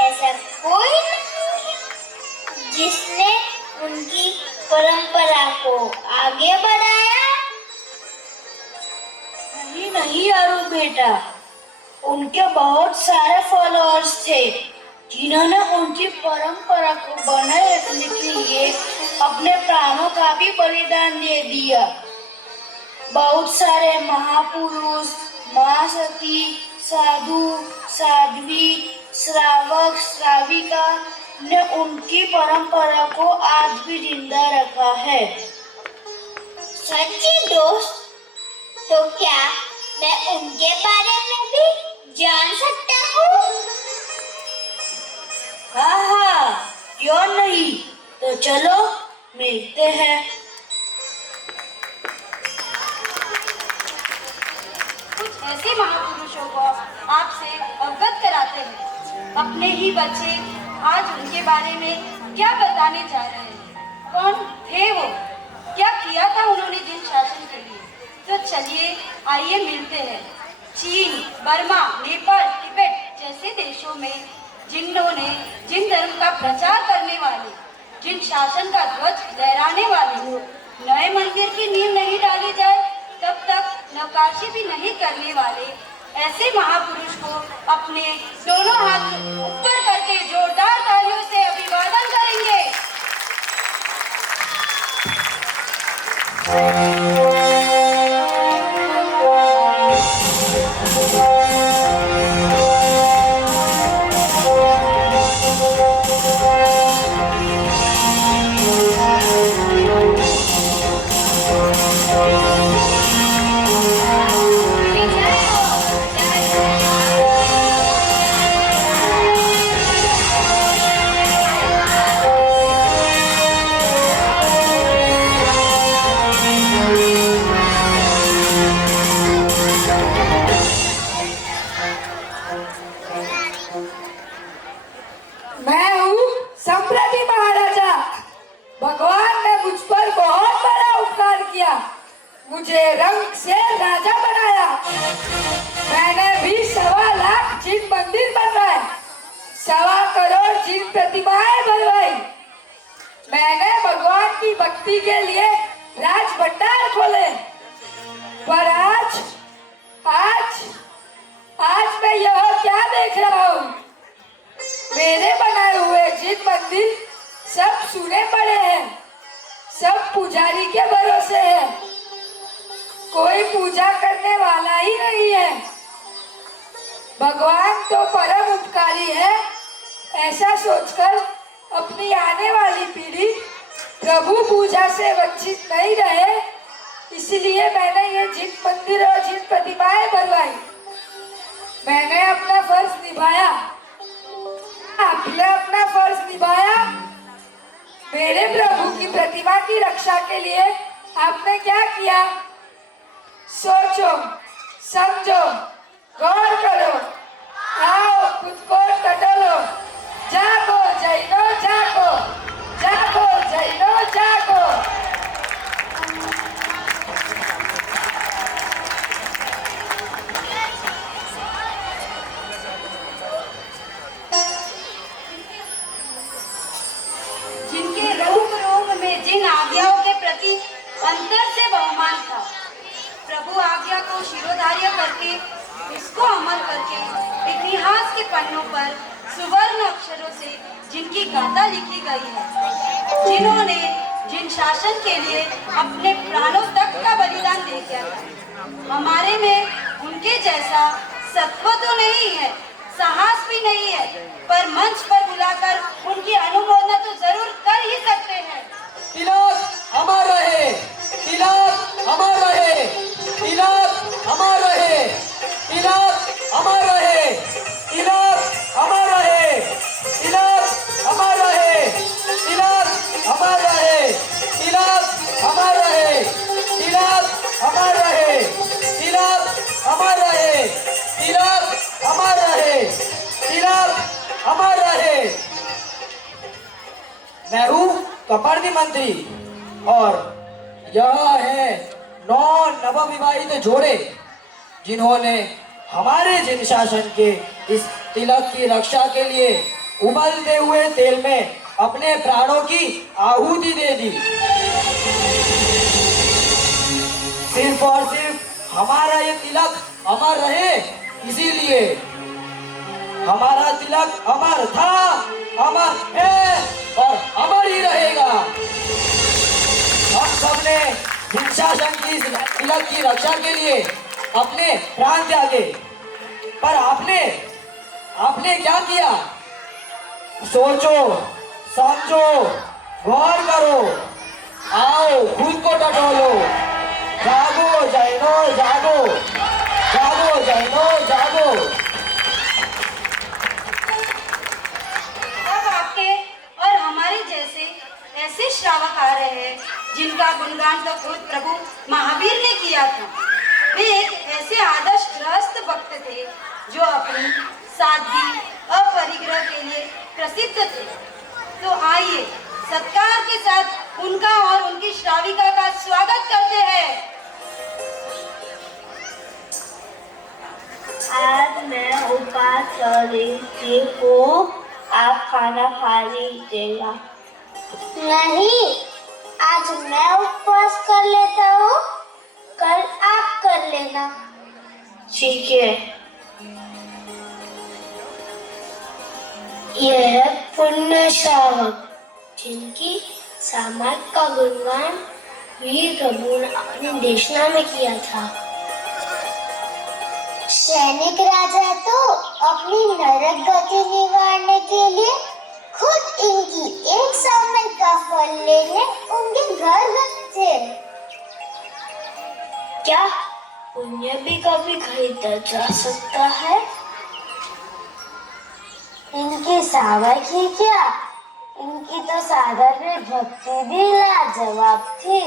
ऐसा कोई नहीं है? जिसने उनकी परंपरा को आगे बढ़ाया? नहीं नहीं अरुण बेटा, उनके बहुत सारे फॉलोअर्स थे जिन्होंने उनकी परंपरा को बनाए रखने के लिए अपने प्राणों का भी बलिदान दे दिया। बहुत सारे महापुरुष, महासती, साधु, साध्वी, श्रावक, श्राविका ने उनकी परंपरा को आज भी जिंदा रखा है। सच्ची दोस्त, तो क्या मैं उनके बारे में भी जान सकता हूँ? हाँ हाँ, क्यों नहीं। तो चलो मिलते हैं। कुछ ऐसे महापुरुषों को आपसे अवगत कराते हैं। अपने ही बच्चे आज उनके बारे में क्या बताने जा रहे हैं? कौन थे वो? क्या किया था उन्होंने जिन शासन के लिए? तो चलिए आइए मिलते हैं। चीन, बर्मा, नेपाल, तिब्बत जैसे देशों में जिन्होंने जिन धर्म का प्रचार करने वाले, जिन शासन का ध्वज लहराने वाले नए मंदिर की नींव नहीं डाली जाए तब तक नक्काशी भी नहीं करने वाले ऐसे महापुरुष को अपने दोनों हाथ ऊपर करके जोरदार तालियों से अभिवादन करेंगे। मैं हूँ संप्रति महाराजा। भगवान ने मुझ पर बहुत बड़ा उपकार किया, मुझे रंग से राजा बनाया। मैंने भी 1.25 लाख जिन मंदिर बनवाए, 1.25 करोड़ जिन प्रतिमाएं बनवाई। मैंने भगवान की भक्ति के लिए राज भंडार खोले। पर आज मैं यह क्या देख रहा हूँ? मेरे बनाए हुए जिन मंदिर सब सुने पड़े हैं, सब पुजारी के भरोसे हैं, कोई पूजा करने वाला ही नहीं है। भगवान तो परम उपकारी है, ऐसा सोचकर अपनी आने वाली पीढ़ी प्रभु पूजा से वंचित नहीं रहे, इसलिए मैंने ये जिन मंदिर और जिन प्रतिमाएं बनवाई। मैंने अपना फर्ज निभाया। आपने अपना फर्ज निभाया। मेरे प्रभु की प्रतिमा की रक्षा के लिए आपने क्या किया? सोचो, समझो, गौर करो, आओ खुद को टटोलो। जागो जैनो जागो, जागो जैनो जागो। जिनके रूप रूप में जिन आज्ञाओं के प्रति अंतर से बहुमान था, प्रभु आज्ञा को शिरोधार्य करके इसको अमल करके इतिहास के पन्नों पर सुवर्ण अक्षरों से जिनकी गाथा लिखी गई है, जिन्होंने जिन शासन के लिए अपने प्राणों तक का बलिदान दे दिया था। हमारे में उनके जैसा सत्व तो नहीं है, साहस भी नहीं है, पर मंच पर बुलाकर उनकी अनुमोदना तो जरूर कर ही सकते हैं। तिलक अमर रहे, तिलक अमर रहे, तिलक अमर रहे, तिलक अमर रहे, तिलक अमर रहे, तिलक अमर रहे, तिलक अमर रहे, तिलक अमर रहे, तिलक अमर रहे, तिलक अमर रहे, तिलक अमर रहे, तिलक अमर रहे। मैं हूँ कपर्दी मंत्री और यह है 9 नवविवाहित जोड़े जिन्होंने हमारे जिन शासन के इस तिलक की रक्षा के लिए उबलते हुए तेल में अपने प्राणों की आहुति दे दी। सिर्फ और सिर्फ हमारा ये तिलक अमर रहे, इसीलिए हमारा तिलक अमर था, अमर है और अमर ही रहेगा। हम सबने वृक्षासन की तिलक की रक्षा के लिए अपने प्राण त्यागे, पर आपने क्या किया? सोचो, समझो, गौर करो, आओ खुद को टटोलो। जागो जैनो जागो, जागो जैनो जागो। अब आपके और हमारे जैसे ऐसे श्रावक आ रहे हैं जिनका गुणगान तो खुद प्रभु महावीर ने किया था। वे एक ऐसे आदर्श गृहस्थ भक्त थे जो अपनी सादगी अपरिग्रह के लिए प्रसिद्ध थे। तो आइए सत्कार के साथ उनका और उनकी श्राविका का स्वागत करते हैं। आज मैं उपवास कर रही हूँ, आप खाना खा लीजिएगा। नहीं, आज मैं उपवास कर लेता हूँ, कल आप कर लेना। ठीक है। यह पुण्य श्रावक जिनकी सामर्थ का गुणगान वीर प्रभु ने अपनी देशना में किया था। सैनिक राजा तो अपनी नरक गति निवारने के लिए खुद इनकी एक समय का फल लेने उनके घर गए थे। क्या पुण्य भी कभी खरीदा जा सकता है? इनकी सावक ही क्या, इनकी तो साधारण भक्ति भी लाजवाब थी।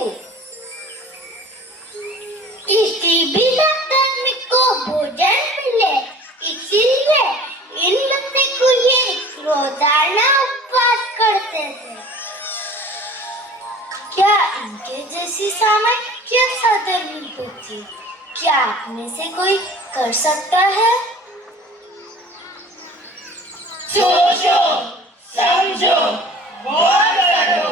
किसी भी धार्मिक को भोजन मिले, इसीलिए इन बंदे को ये रोजाना उपवास करते थे। क्या इनके जैसी सामर्थ्य साधारण होती? क्या आप में से कोई कर सकता है? सोचो, समझो, गौर करो,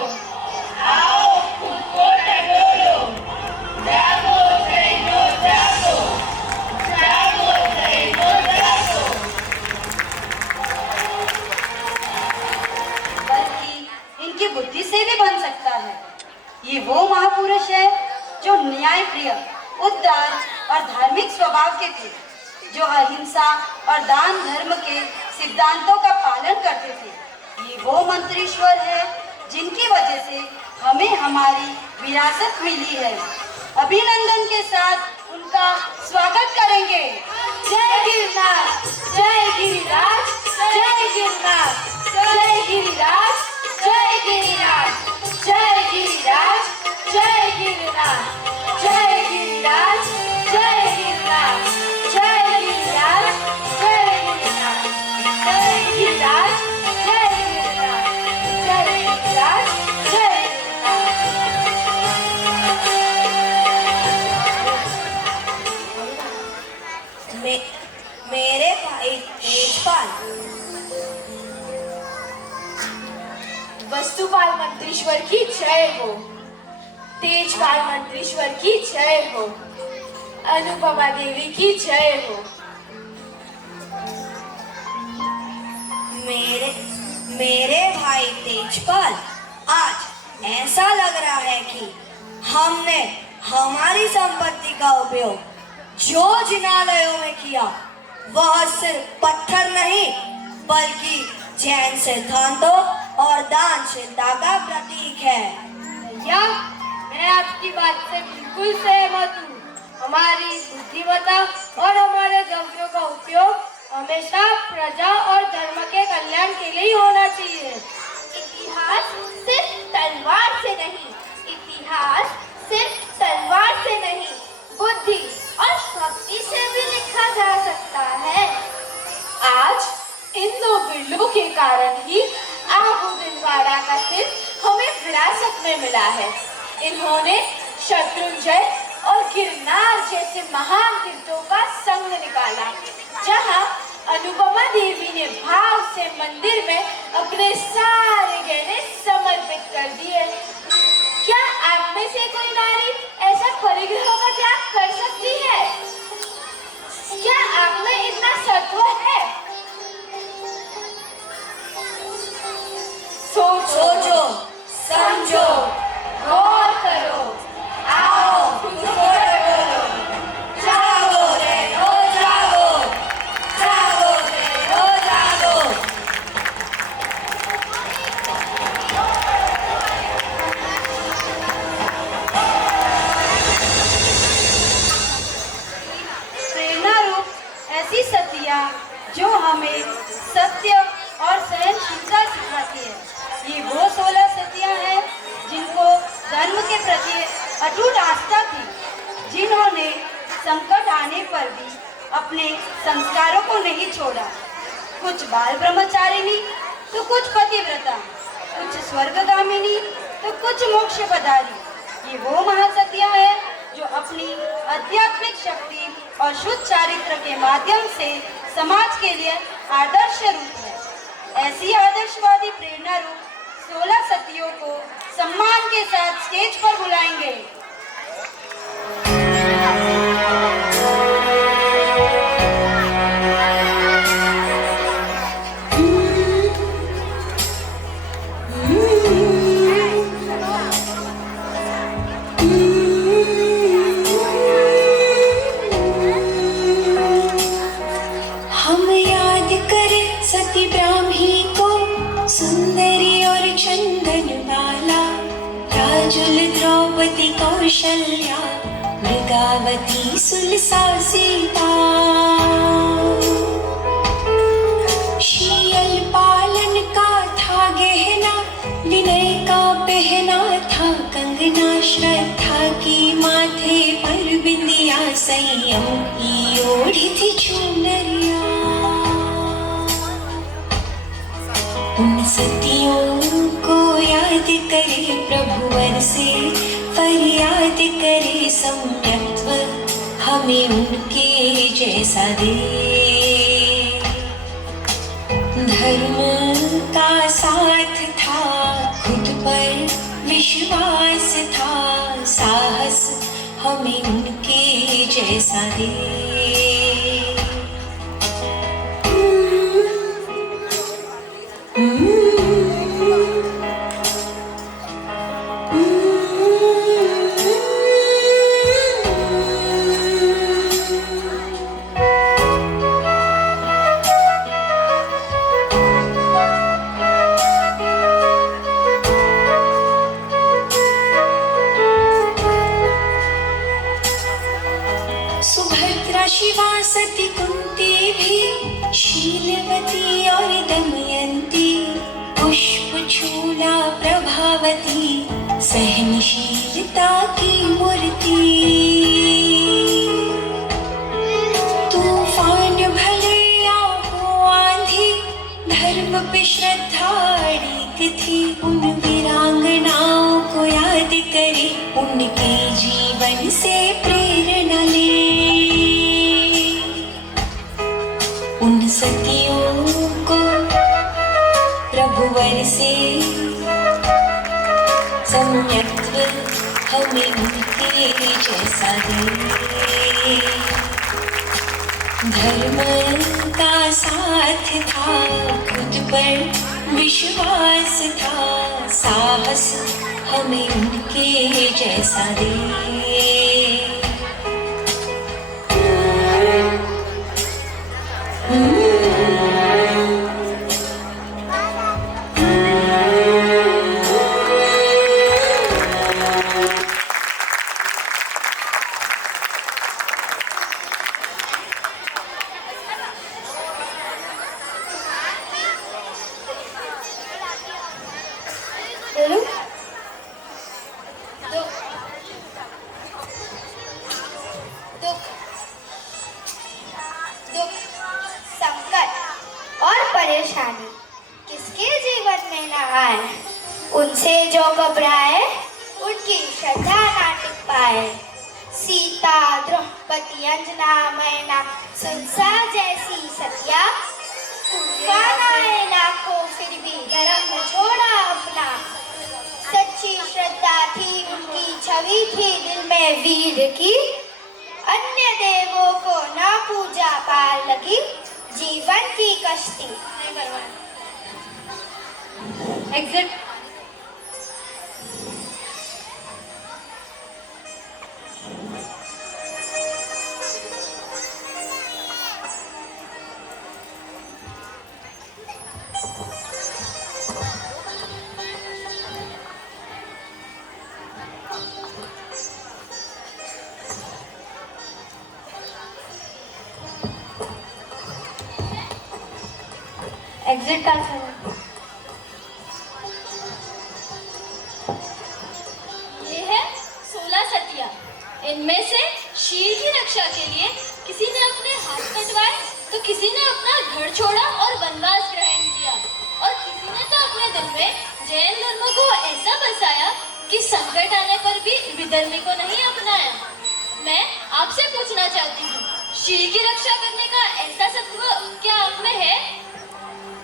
आओ खुद को टटोलो। जागो जैनो जागो, जागो जैनो जागो। बल्कि इनकी बुद्धि से भी बन सकता है। ये वो महापुरुष है जो न्याय प्रिय, उदार और धार्मिक स्वभाव के थे, जो अहिंसा और दान धर्म के सिद्धांतों का पालन करते थे। ये वो मंत्रीश्वर है जिनकी वजह से हमें हमारी विरासत मिली है। अभिनंदन के साथ उनका स्वागत करेंगे। जय गिरिनाथ, जय गिरिराज, जय गिरिनाथ, जय गिरिराज, जय गिरिनाथ, जय गिरिराज, जय गिरिनाथ, जय गिरिराज, जय गिरिनाथ, जय गिरिराज, जय गिरिनाथ, जय गिरिराज, जय गिरिनाथ, जय गिरिराज, जय गिरिनाथ। मेरे भाई तेजपाल, वस्तुपाल मंत्रीश्वर की जय हो, तेजपाल मंत्रीश्वर की जय हो, अनुपमा देवी की जय हो। मेरे भाई तेजपाल, आज ऐसा लग रहा है कि हमने हमारी संपत्ति का उपयोग जो जिनालयों में किया वह सिर्फ पत्थर नहीं बल्कि जैन सिद्धांतों और दानशीलता का प्रतीक है। भैया, मैं आपकी बात से बिल्कुल सहमत हूँ। हमारी बुद्धिमत्ता और हमारे द्रव्यों का उपयोग हमेशा प्रजा और धर्म के कल्याण के लिए ही होना चाहिए। इतिहास सिर्फ तलवार से नहीं, इतिहास सिर्फ तलवार से नहीं, बुद्धि और भक्ति से भी लिखा जा सकता है। आज इन दो बिरलों के कारण ही आबूदिनवाड़ा का तीर्थ हमें विरासत में मिला है। इन्होंने शत्रुंजय और गिरनार जैसे महान तीर्थों का संग निकाला, जहां अनुपमा देवी ने भाव से मंदिर में अपने सारे गहने समर्पित कर दिए। क्या आप में से कोई नारी ऐसा परिग्रह का त्याग कर सकती है? क्या आप में इतना सत्व है? सोचो, समझो, गौर करो, आओ खुद को टटोलो। जागो रे हो जागो, जागो रे हो जागो। प्रेरणा रूप ऐसी सतिया जो हमें सत्य और सहनशीलता सिखाती है। ये वो 16 सतियां हैं जिनको धर्म के प्रति अटूट आस्था थी, जिन्होंने संकट आने पर भी अपने संस्कारों को नहीं छोड़ा। कुछ बाल ब्रह्मचारिणी तो कुछ पतिव्रता, कुछ स्वर्गगामिनी तो कुछ मोक्ष पधारी। ये वो महासतियां हैं जो अपनी आध्यात्मिक शक्ति और शुद्ध चारित्र के माध्यम से समाज के लिए आदर्श रूप है। ऐसी आदर्शवादी प्रेरणा रूप 16 सतियों को सम्मान के साथ स्टेज पर बुलाएंगे। हम याद करें सती ब्राह्मी को, सुंदरी और चंदन बाला, राजुल द्रौपदी कौशल्या, मृगावती सुलसा सीता। शील पालन का था गहना, विनय का पहना था कंगना, श्रद्धा की माथे पर बिंदिया, संयम की ओढ़ी थी चुनरिया। उन सतियों को याद करे प्रभुवर से, फरियाद करे सम्यक्त्व हमें उनके जैसा दे। धर्म का साथ था, खुद पर विश्वास था, साहस हमें उनके जैसा दे। सुभद्रा शिवा सती कुंती भी, शीलवती और दमयंती, पुष्पचूला प्रभावती, सहनशीलता की मूर्ति। तूफान भले या हो आंधी, धर्म पे श्रद्धा अड़िग थी। उन वीरांगनाओं को याद करे, उनके जीवन से प्रेरणा ले। उन सतियों को प्रभुवर से सम्यक्त्व हमें उनके जैसा दे। धर्म का साथ था, खुद पर विश्वास था, साहस हमें उनके जैसा दे। बोलो। दुख, संकट और परेशानी किसके जीवन में न आए। उनसे जो घबराए उनकी श्रद्धा ना टिक पाए। सीता द्रौपदी अंजना मैना सुनसा जैसी सतिया, तूफान आए लाखों फिर भी धर्म न छोड़ा अपना। सच्ची श्रद्धा थी उनकी, छवि थी दिल में वीर की, अन्य देवों को ना पूजा पार लगी, जीवन की कश्ती। एग्जिट। एग्जिट का ये है 16 सतिया। इनमें से शील की रक्षा के लिए किसी ने अपने हाथ कटवाए, तो किसी ने अपना घर छोड़ा और वनवास ग्रहण किया, और किसी ने तो अपने दिल में जैन धर्म को ऐसा बसाया कि संकट आने पर भी विधर्मी को नहीं अपनाया। मैं आपसे पूछना चाहती हूँ, शील की रक्षा करने का ऐसा सत्व क्या आप में है?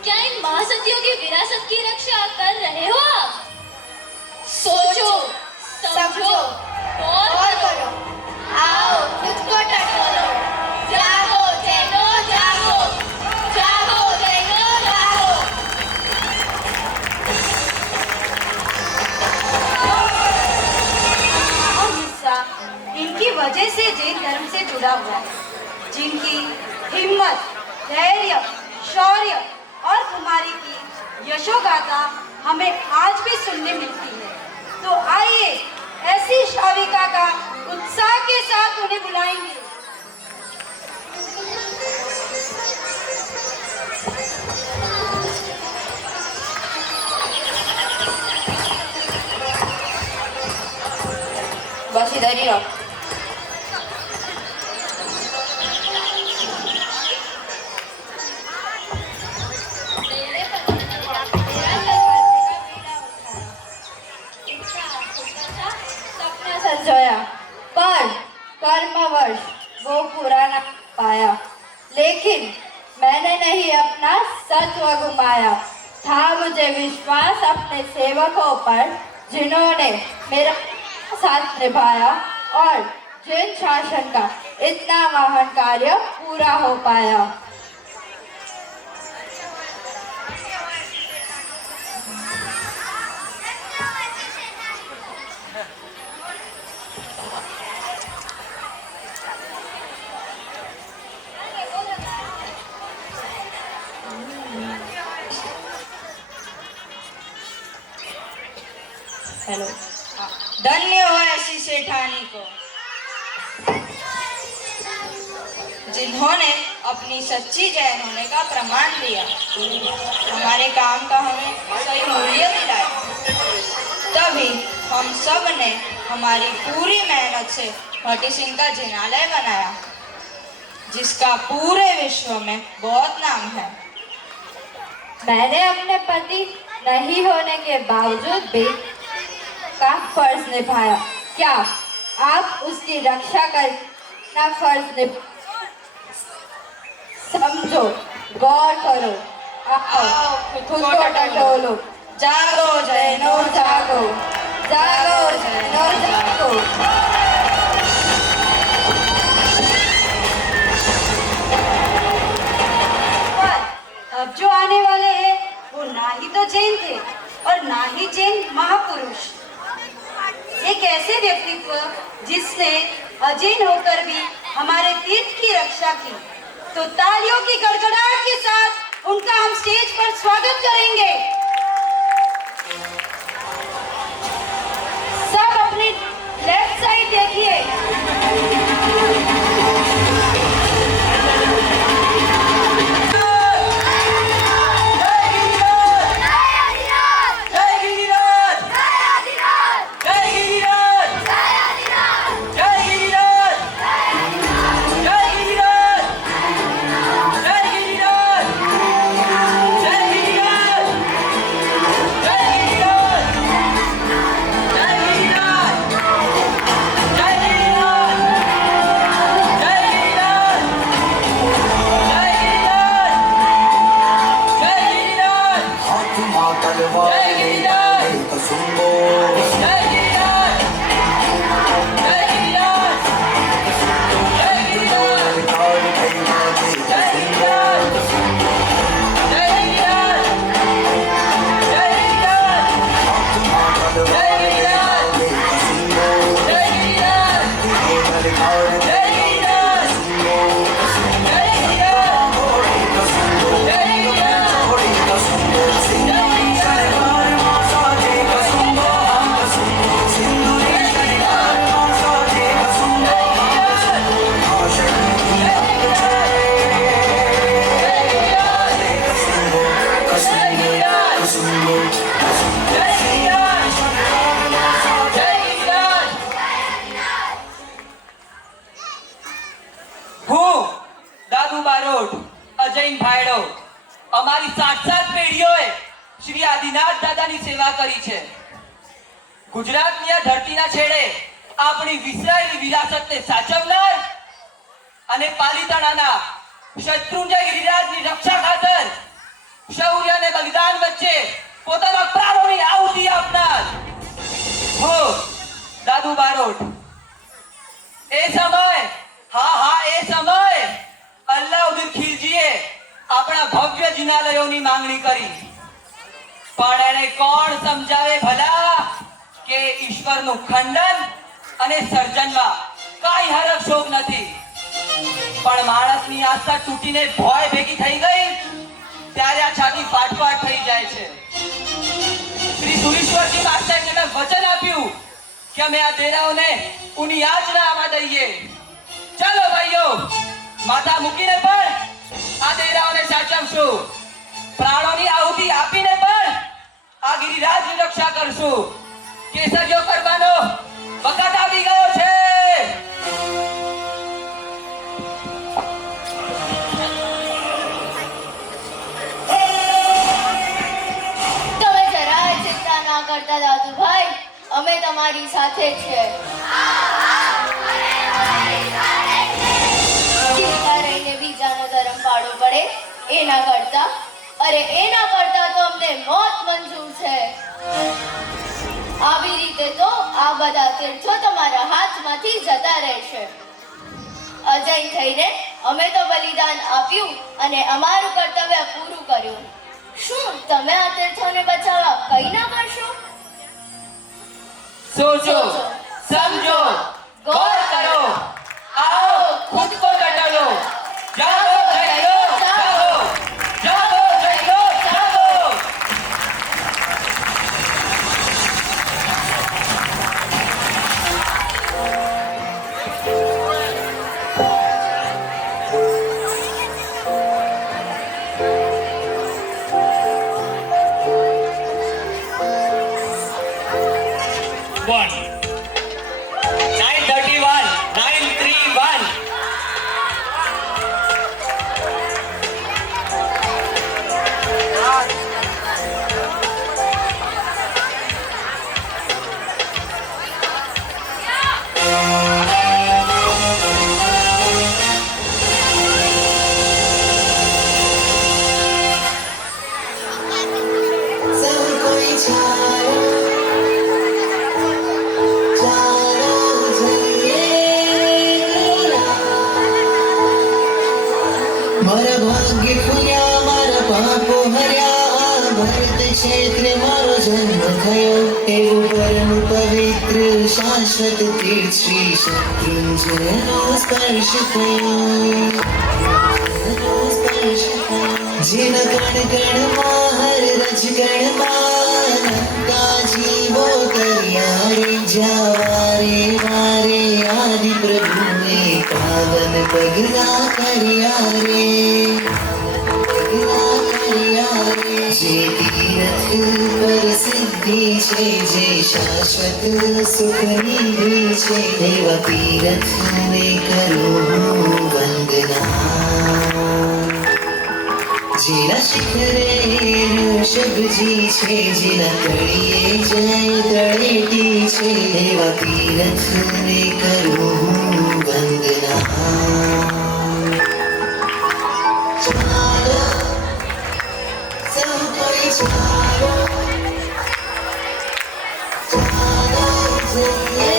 क्या इन महासतियों की विरासत की रक्षा कर रहे हो आप? सोचो, समझो, और करो। आओ खुद को टटोलो, जागो जैनो जागो, जागो जैनो जागो। और हिस्सा इनकी वजह से जैन धर्म से जुड़ा हुआ है, जिनकी हिम्मत, धैर्य, शौर्य और कुमारी की यशोगाथा हमें आज भी सुनने मिलती है। तो आइए ऐसी शाविका का उत्साह के साथ उन्हें बुलाएंगे। बस इधर ही रहो। संजोया, पर कर्मवश वो पूरा न पाया, लेकिन मैंने नहीं अपना सत्व घुमाया। था मुझे विश्वास अपने सेवकों पर, जिन्होंने मेरा साथ निभाया, और जिन शासन का इतना महान कार्य पूरा हो पाया। हेलो, धन्य हो ऐसी सेठानी को जिन्होंने अपनी सच्ची जैन होने का प्रमाण दिया, हमारे काम का हमें सही मूल्य दिलाया। तभी हम सब ने हमारी पूरी मेहनत से भट्टी सिंह का जिनालय बनाया, जिसका पूरे विश्व में बहुत नाम है। मैंने अपने पति नहीं होने के बावजूद भी का फर्ज निभाया। क्या आप उसकी रक्षा करना फर्ज समझो, गौर करो, आओ खुद को टटोलो, जागो जैनो जागो, जागो जैनो जागो। अब जो आने वाले हैं वो ना ही तो जैन थे और ना ही जैन महापुरुष। एक ऐसे व्यक्तित्व जिसने अजैन होकर भी हमारे तीर्थ की रक्षा की। तो तालियों की गड़गड़ाहट के साथ उनका हम स्टेज पर स्वागत करेंगे। सब अपनी लेफ्ट साइड देखिए। ગુજરાતની આ ધરતીના છેડે આપણી વિસરાયેલી વિરાસતને સાચવનાર અને પાલિતાણાના શત્રુંજય ગિરિરાજની રક્ષા ખાતર શૌર્ય અને બલિદાન વચ્ચે પોતાના પ્રાણોની આહુતિ આપનાર હો દાદુ બારોટ. એ સમય, હા એ સમય અલ્લાઉદ્દીન ખિલજીએ આપણા ભવ્ય જિનાલયોની માંગણી કરી, પણ એને કોણ સમજાવે ભલા કે ઈશ્વરનું ખંડન અને સર્જનમાં કાંઈ હરખ શોભ નથી. પણ માણસની આસ્થા તૂટીને ભોય ભેગી થઈ ગઈ ત્યારે આ છાતી ફાટફાટ થઈ જાય છે. શ્રી સુરેશ્વરજી માસ્ટરને મેં વચન આપ્યું કે અમે આ દેરાઓને ઊની આંચ ના આવવા દઈએ. ચાલો ભાઈઓ, માથા મૂકીને પણ આ દેરાઓને સાચવશું, પ્રાણોની આહુતિ આપીને પણ આ ગિરિરાજની રક્ષા કરશું. કેસરીઓ કરવાનો વખત આવી ગયો છે. તમે જરાય ચિંતા ના કરતા દાદુભાઈ, અમે તમારી સાથે છીએ. ચિંતા રહીને બીજાનો ધર્મ પાડવો પડે એના કરતા તો અમને મોત મંજૂર છે. આવી રીતે તો આ બધા તીર્થો તમારા હાથમાંથી જતા રહેશે. અજય થઈને અમે તો બલિદાન આપ્યું અને અમારું કર્તવ્ય પૂરું કર્યું. શું તમે આ તીર્થોને બચાવવા કંઈ ના કરશો? सोचो, समझो, गौर करो, आओ खुद को टटोलो, जागो जैलो, जागो, जागो जैलो, जागो. One. 931. 931. મારા ભાગ્ય ખુલ્યા, મારા પાપો હર્યા, ભરત ક્ષેત્રે મારો જન્મ થયો. એવું પરમ પવિત્ર શાશ્વત તીર્થ શ્રી શત્રુંજયનો સ્પર્શ થયો. જેના કણ કણમાં હર રજ ગણમાં નંદા જીવો કર્યા રે. જાવારે વારે આદિ પ્રભુએ પાવન પગલા કર્યા રે. જે તીરથ પર સિદ્ધિ છે, જે શાશ્વત સુખની છે, એવા તીરથને કરું વંદના. જેના શિખરે ઋષભજી છે, જેના તળિયે જય તળેટી છે, એવા તીરથને કરું વંદના. ચાલો સૌ કોઈ ચાલો, ચાલો જઈએ.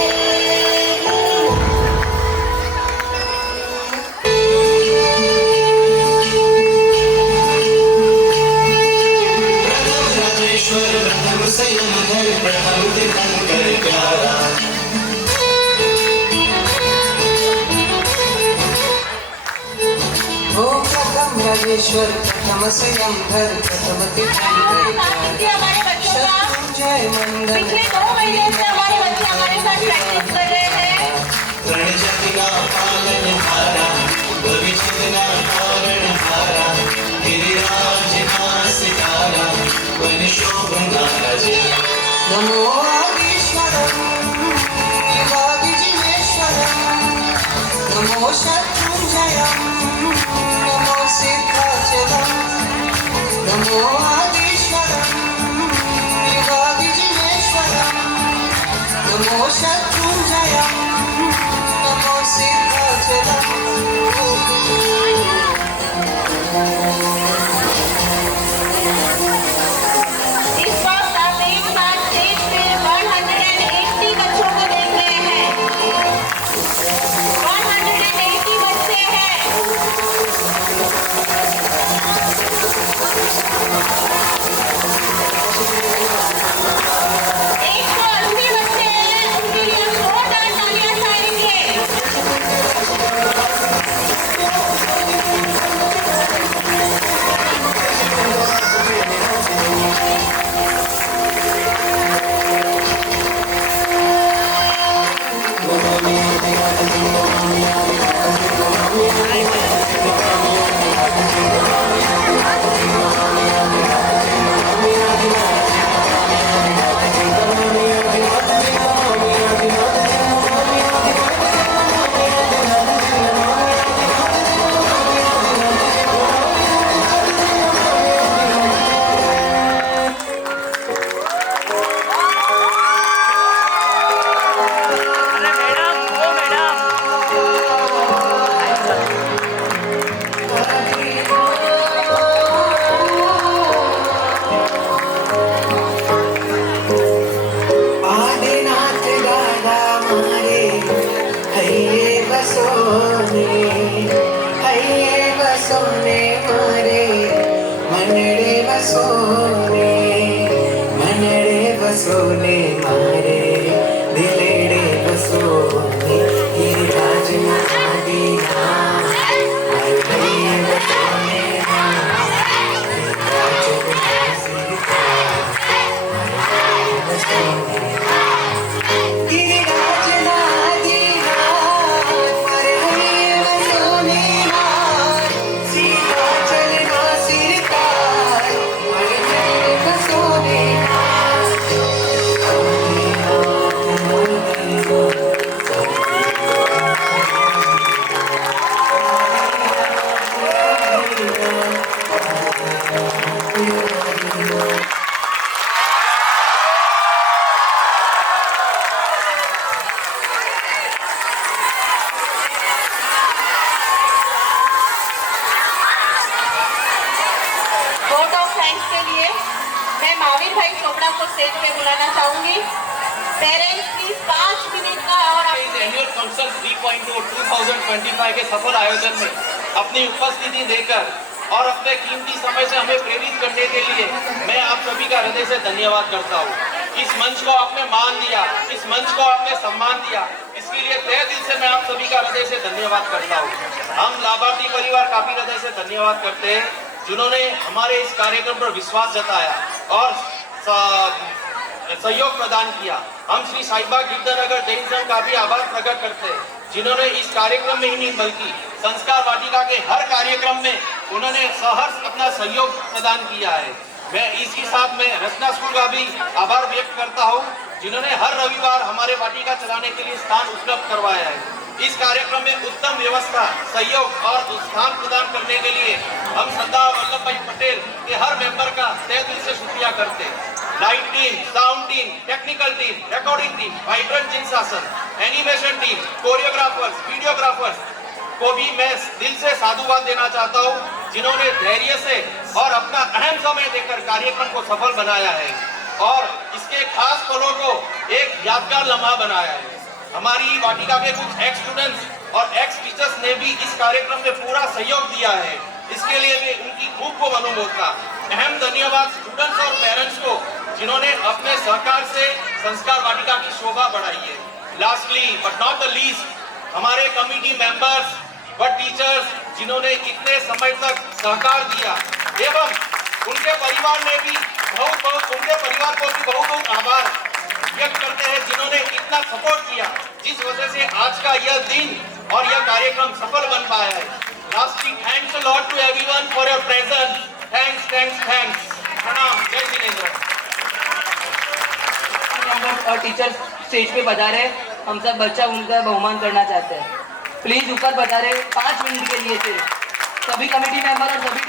राजेश्वर प्रथम संयम घर प्रथम शत्रुंजय मंडल. पिछले 2 महीने से हमारे बच्चे हमारे साथ प्रैक्टिस कर रहे हैं. रणजगना पालनहारा, भविष्यना पालनहारा, गिरिराजना सितारा, वनशोभनारा जय. नमो आदिश्वरम वागिजिनेश्वरम, नमो शत्रुंजयम, नमो सिद्धाचलम, नमो आदिश्वरम वागिजिनेश्वरम, नमो शत्रुंजयं नमो इस वक्त आप एक साथ स्टेज पे 180 बच्चों को देख रहे हैं। 180 बच्चे हैं। 180 बच्चे हैं, उनके लिए हम जोरदार तालियां बजाएंगे। आदिनाथ दादा मारे हैये बसोने मारे मनड़े बसोने मारे दिलेड़े बसोने गिरिराज आदि वोट ऑफ थैंक्स के लिए मैं महावीर भाई चोपड़ा को स्टेज पे बुलाना चाहूंगी। पेरेंट्स प्लीज 5 मिनट का और एनुअल फंक्शन 3.0 2025 के सफल आयोजन में अपनी उपस्थिति देकर और अपने कीमती समय से हमें प्रेरित करने के लिए मैं आप सभी का हृदय से धन्यवाद करता हूँ। इस मंच को आपने मान दिया, इस मंच को आपने सम्मान दिया, इसके लिए तहे दिल से मैं आप सभी का हृदय से धन्यवाद करता हूँ। हम लाभार्थी परिवार काफी हृदय से धन्यवाद करते हैं जिन्होंने हमारे इस कार्यक्रम पर विश्वास जताया और सहयोग प्रदान किया। हम श्री साईबा गिरधरनगर जैन संघ का भी आभार प्रकट करते हैं जिन्होंने इस कार्यक्रम में ही नहीं बल्कि संस्कार वाटिका के हर कार्यक्रम में उन्होंने सहर्ष अपना सहयोग प्रदान किया है। मैं इसी साथ में रचना स्कूल का भी आभार व्यक्त करता हूँ जिन्होंने हर रविवार हमारे वाटिका चलाने के लिए स्थान उपलब्ध करवाया है। इस कार्यक्रम में उत्तम व्यवस्था, सहयोग और स्थान प्रदान करने के लिए हम सरदार वल्लभ भाई पटेल के हर मेंबर का तहे दिल से शुक्रिया करते हैं। Light team, sound team, technical team, recording team, vibrant Jin Shasan, animation team, choreographers, videographers को भी मैं दिल से साधुवाद देना चाहता हूँ जिन्होंने धैर्य से और अपना अहम समय देकर कार्यक्रम को सफल बनाया है और इसके खास पलों को एक यादगार लम्हा बनाया है। हमारी वाटिका के कुछ एक्स स्टूडेंट्स और एक्स टीचर्स ने भी इस कार्यक्रम में पूरा सहयोग दिया है। इसके लिए भी उनकी खूब को अनुमोदन का अहम धन्यवाद स्टूडेंट्स और पेरेंट्स को जिन्होंने अपने सहकार से संस्कार वाटिका की शोभा बढ़ाई है। Lastly but not the least हमारे कमिटी मेंबर्स व टीचर्स जिन्होंने इतने समय तक सहकार दिया एवं उनके परिवार ने भी उनके परिवार को भी बहुत आभार व्यक्त करते हैं जिन्होंने इतना सपोर्ट किया जिस वजह से आज का यह दिन और यह कार्यक्रम सफल बन पाया है। Lastly thanks a lot to everyone for your presence. Thanks. प्रणाम। जय जिनेंद्र। और टीचर्स स्टेज पे पधारे, हम सब बच्चा उनका बहुमान करना चाहते हैं। प्लीज ऊपर पधारे 5 मिनट के लिए सिर्फ। सभी कमेटी मेंबर और सभी